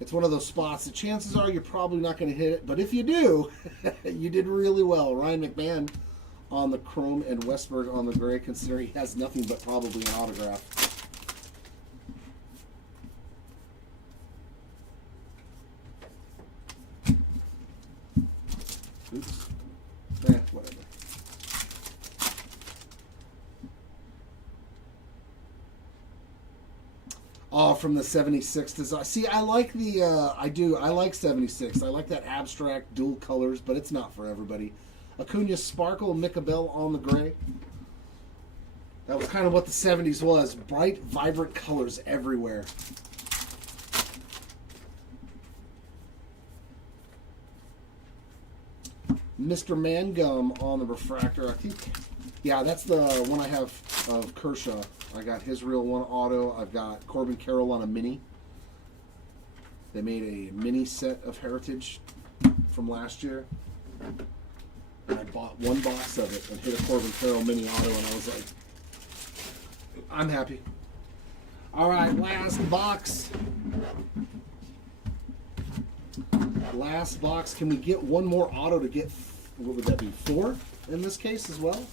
it's one of those spots that chances are you're probably not going to hit it. But if you do, you did really well. Ryan McMahon on the chrome and Westberg on the gray, considering he has nothing but probably an autograph. Oops. Whatever. Oh, from the 76 design. See, I like the, I like 76. I like that abstract dual colors, but it's not for everybody. Acuna Sparkle, Micabel on the gray. That was kind of what the 70s was. Bright, vibrant colors everywhere. Mr. Mangum on the refractor. I think, yeah, that's the one I have of Kershaw. I got his Real One auto. I've got Corbin Carroll on a mini. They made a mini set of Heritage from last year. And I bought one box of it and hit a Corbin Carroll mini auto, and I was like, I'm happy. All right, last box. Last box. Can we get one more auto to get, what would that be, 4 in this case as well?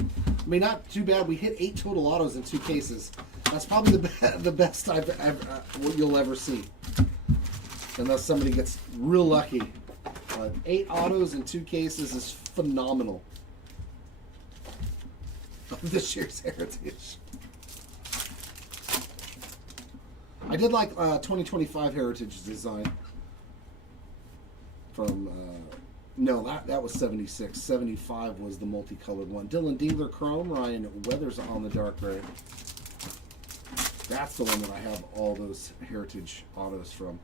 I mean, not too bad. We hit 8 total autos in 2 cases. That's probably the best what you'll ever see, unless somebody gets real lucky. 8 autos in 2 cases is phenomenal. This year's Heritage. I did like 2025 Heritage design from No, that was 76. 75 was the multicolored one. Dylan Dingler Chrome, Ryan Weathers on the dark gray. That's the one that I have all those Heritage autos from.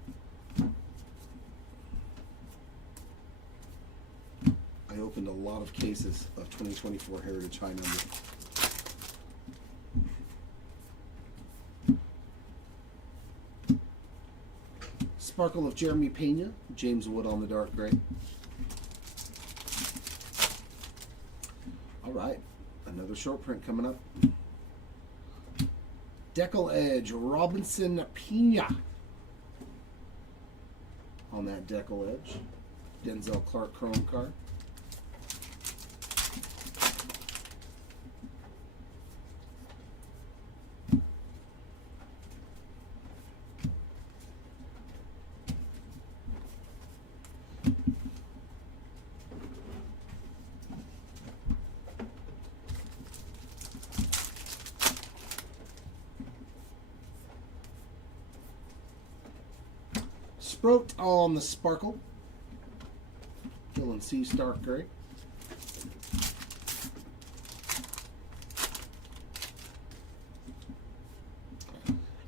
I opened a lot of cases of 2024 Heritage high number. Sparkle of Jeremy Pena, James Wood on the dark gray. All right, another short print coming up. Decal Edge, Robinson Pena on that Decal Edge. Denzel Clark Chrome card. Sproat on the Sparkle. Dylan C. Stark Gray.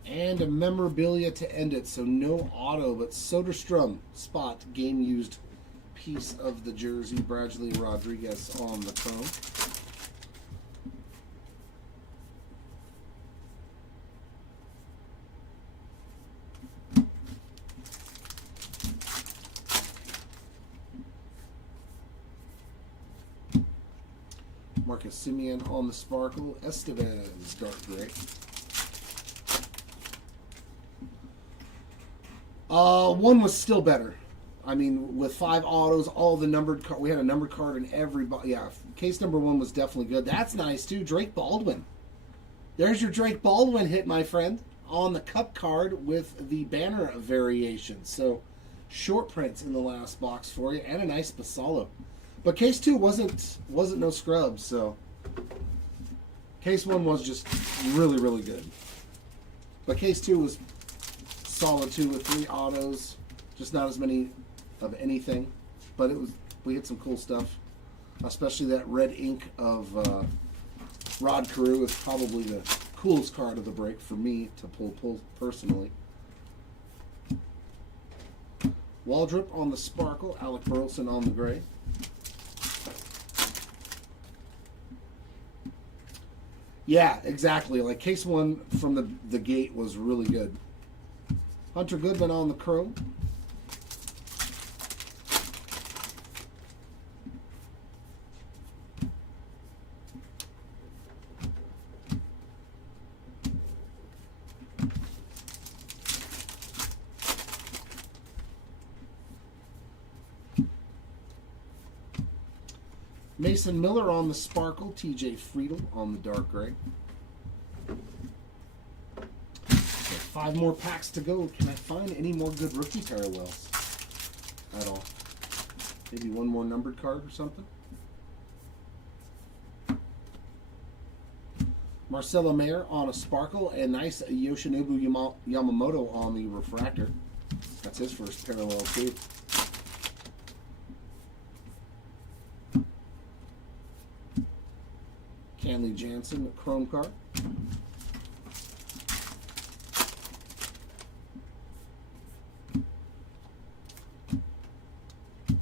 And a memorabilia to end it. So no auto, but Soderstrom spot game used piece of the jersey. Bradley Rodriguez on the chrome. Marcus Simeon on the Sparkle. Estevez dark gray. One was still better. I mean, with 5 autos, all the numbered card. We had a numbered card in every. Yeah, case number 1 was definitely good. That's nice too. Drake Baldwin. There's your Drake Baldwin hit, my friend, on the cup card with the banner variation. So, short prints in the last box for you, and a nice Basalo. But case 2 wasn't no scrub, so case 1 was just really, really good. But case 2 was solid too with 3 autos, just not as many of anything. But we had some cool stuff, especially that red ink of Rod Carew is probably the coolest card of the break for me to pull personally. Waldrop on the Sparkle, Alec Burleson on the gray. Yeah, exactly. Like case 1 from the gate was really good. Hunter Goodman on the chrome. Mason Miller on the Sparkle. TJ Friedel on the dark gray. 5 more packs to go. Can I find any more good rookie parallels at all? Maybe one more numbered card or something? Marcelo Mayer on a Sparkle, and nice Yoshinobu Yamamoto on the refractor. That's his first parallel too. Kenley Jansen, chrome card.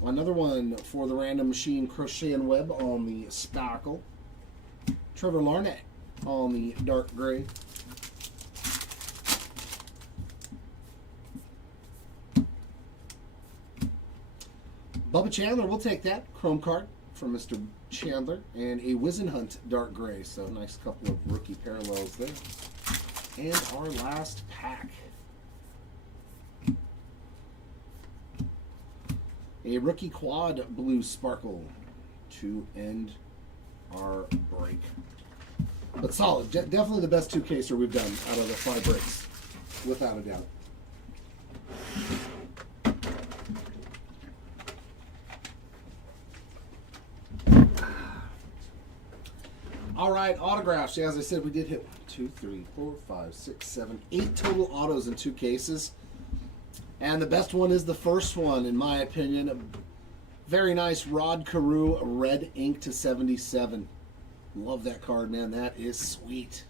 Another one for the Random Machine Crochet and Web on the Sparkle. Trevor Larnett on the dark gray. Bubba Chandler, we'll take that. Chrome card from Mr. Chandler. And a Wizenhunt dark gray. So nice couple of rookie parallels there. And our last pack. A rookie quad blue Sparkle to end our break. But solid. Definitely the best 2-caser we've done out of the 5 breaks. Without a doubt. All right, autographs. Yeah, as I said, we did hit 1, 2, 3, 4, 5, 6, 7, 8 total autos in 2 cases. And the best one is the first one, in my opinion. Very nice Rod Carew red ink to 77. Love that card, man. That is sweet.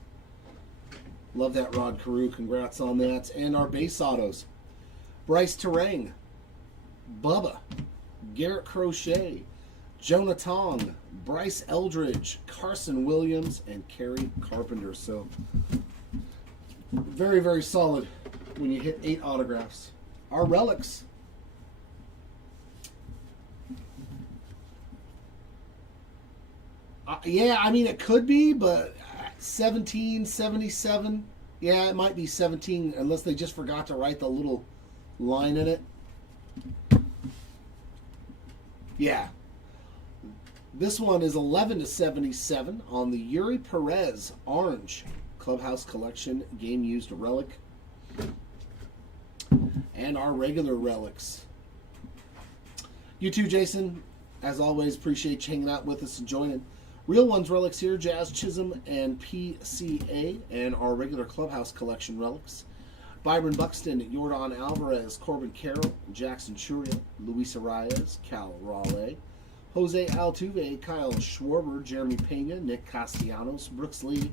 Love that Rod Carew. Congrats on that. And our base autos. Bryce Terang, Bubba, Garrett Crochet, Jonah Tong, Bryce Eldridge, Carson Williams, and Kerry Carpenter. So, very, very solid when you hit 8 autographs. Our relics. Yeah, I mean, it could be, but 1777. Yeah, it might be 17, unless they just forgot to write the little line in it. Yeah. This one is 11 to 77 on the Yuri Perez Orange Clubhouse Collection Game Used Relic. And our regular relics. You too, Jason. As always, appreciate you hanging out with us and joining. Real Ones relics here, Jazz Chisholm and PCA, and our regular Clubhouse Collection relics. Byron Buxton, Jordan Alvarez, Corbin Carroll, Jackson Churia, Luis Arias, Cal Raleigh, Jose Altuve, Kyle Schwarber, Jeremy Pena, Nick Castellanos, Brooks Lee,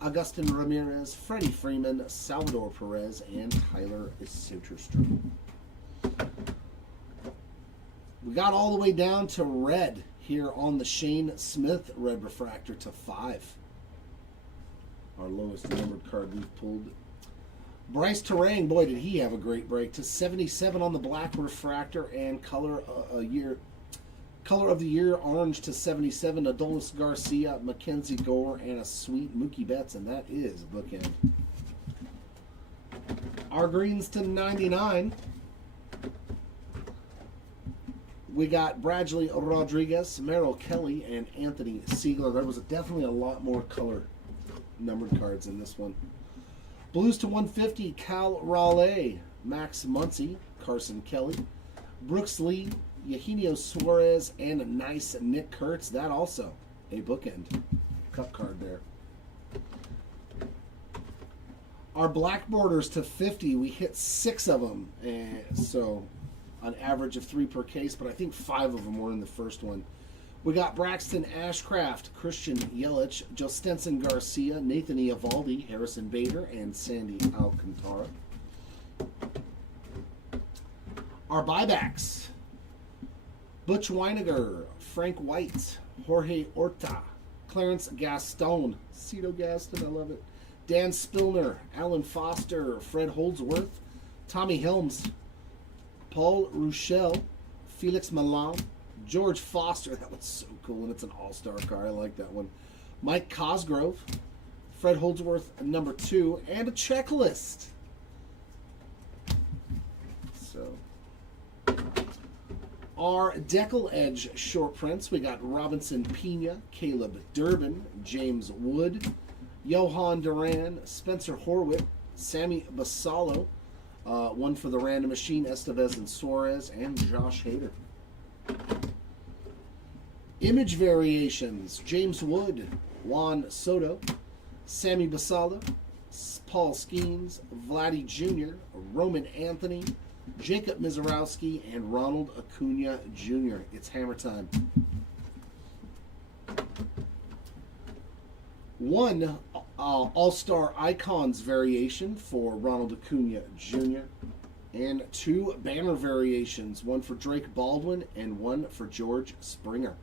Augustin Ramirez, Freddie Freeman, Salvador Perez, and Tyler Soderstrom. We got all the way down to red here on the Shane Smith red refractor to 5. Our lowest numbered card we've pulled. Bryce Terang, boy, did he have a great break, to 77 on the black refractor, and color of the year orange to 77. Adolis Garcia, Mackenzie Gore, and a sweet Mookie Betts, and that is a bookend. Our greens to 99. We got Bradley Rodriguez, Merrill Kelly, and Anthony Siegler. There was definitely a lot more color numbered cards in this one. Blues to 150, Cal Raleigh, Max Muncy, Carson Kelly, Brooks Lee, Eugenio Suarez, and a nice Nick Kurtz. That also a bookend cup card there. Our black borders to 50, we hit 6 of them, and so an average of 3 per case, but I think 5 of them were in the first one. We got Braxton Ashcraft, Christian Yelich, Jostenson Garcia, Nathan Eovaldi, Harrison Bader, and Sandy Alcantara. Our buybacks. Butch Weiniger, Frank White, Jorge Orta, Clarence Gaston, Cito Gaston, I love it, Dan Spillner, Alan Foster, Fred Holdsworth, Tommy Helms, Paul Ruschel, Felix Milan, George Foster, that one's so cool, and it's an all-star car, I like that one, Mike Cosgrove, Fred Holdsworth, number 2, and a checklist. So, our Decal Edge short prints, we got Robinson Pena, Caleb Durbin, James Wood, Johan Duran, Spencer Horwitz, Sammy Basallo, one for the Random Machine, Estevez and Suarez, and Josh Hader. Image variations, James Wood, Juan Soto, Sammy Basallo, Paul Skeens, Vladdy Jr., Roman Anthony, Jacob Mizorowski, and Ronald Acuna Jr. It's hammer time. One All-Star Icons variation for Ronald Acuna Jr. and 2 banner variations, one for Drake Baldwin and one for George Springer.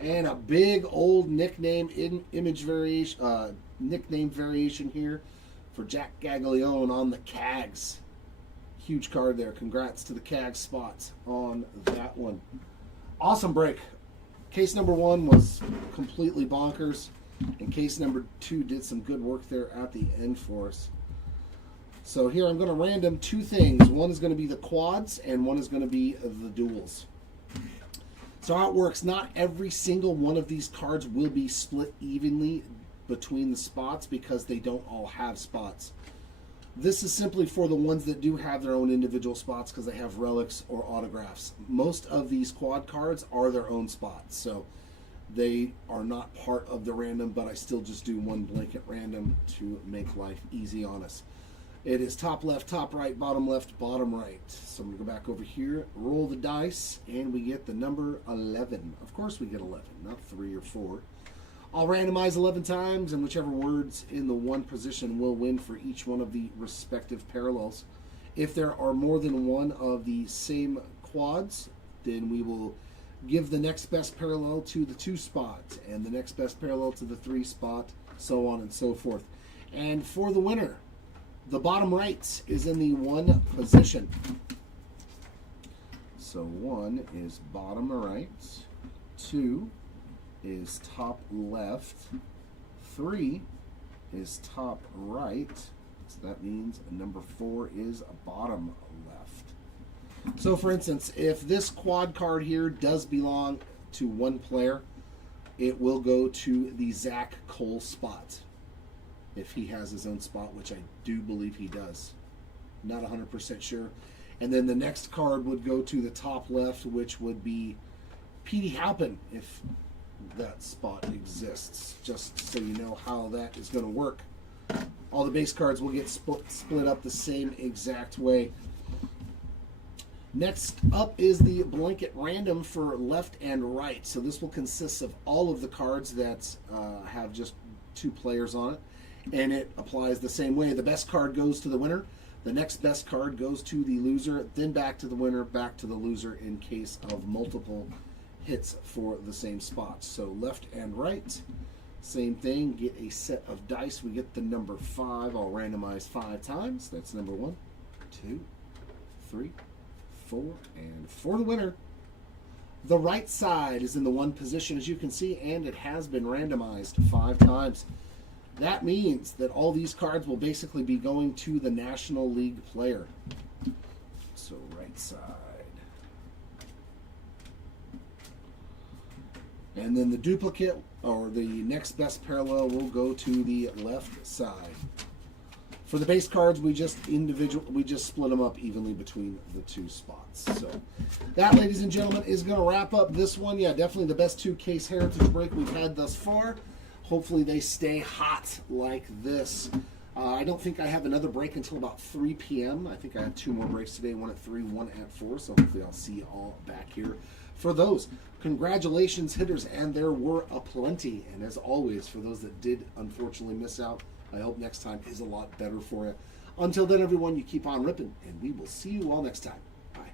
And a big old nickname variation here for Jack Gaglione on the Cags. Huge card there. Congrats to the Cags spots on that one. Awesome break. Case number 1 was completely bonkers, and case number 2 did some good work there at the end for us. So here I'm going to random 2 things. One is going to be the quads, and one is going to be the duels. So how it works, not every single one of these cards will be split evenly between the spots because they don't all have spots. This is simply for the ones that do have their own individual spots because they have relics or autographs. Most of these quad cards are their own spots, so they are not part of the random, but I still just do one blanket random to make life easy on us. It is top left, top right, bottom left, bottom right. So I'm going to go back over here, roll the dice, and we get the number 11. Of course we get 11, not 3 or 4. I'll randomize 11 times, and whichever words in the one position will win for each one of the respective parallels. If there are more than one of the same quads, then we will give the next best parallel to the 2 spot, and the next best parallel to the 3 spot, so on and so forth. And for the winner, the bottom right is in the 1 position. So 1 is bottom right, 2 is top left, 3 is top right, so that means number 4 is bottom left. So for instance, if this quad card here does belong to one player, it will go to the Zach Cole spot. If he has his own spot, which I do believe he does. Not 100% sure. And then the next card would go to the top left, which would be Petey Halpin, if that spot exists. Just so you know how that is going to work. All the base cards will get split up the same exact way. Next up is the blanket random for left and right. So this will consist of all of the cards that have just 2 players on it. And it applies the same way. The best card goes to the winner. The next best card goes to the loser. Then back to the winner, back to the loser in case of multiple hits for the same spots. So left and right, same thing. Get a set of dice. We get the number 5. I'll randomize 5 times. That's number 1, 2, 3, 4, and for the winner, the right side is in the 1 position, as you can see, and it has been randomized 5 times. That means that all these cards will basically be going to the National League player. So right side. And then the duplicate, or the next best parallel, will go to the left side. For the base cards, we just split them up evenly between the 2 spots. So that, ladies and gentlemen, is going to wrap up this one. Yeah, definitely the best 2 case heritage break we've had thus far. Hopefully they stay hot like this. I don't think I have another break until about 3 p.m. I think I have 2 more breaks today, 1 at 3, 1 at 4. So hopefully I'll see you all back here for those. Congratulations, hitters, and there were aplenty. And as always, for those that did unfortunately miss out, I hope next time is a lot better for you. Until then, everyone, you keep on ripping, and we will see you all next time. Bye.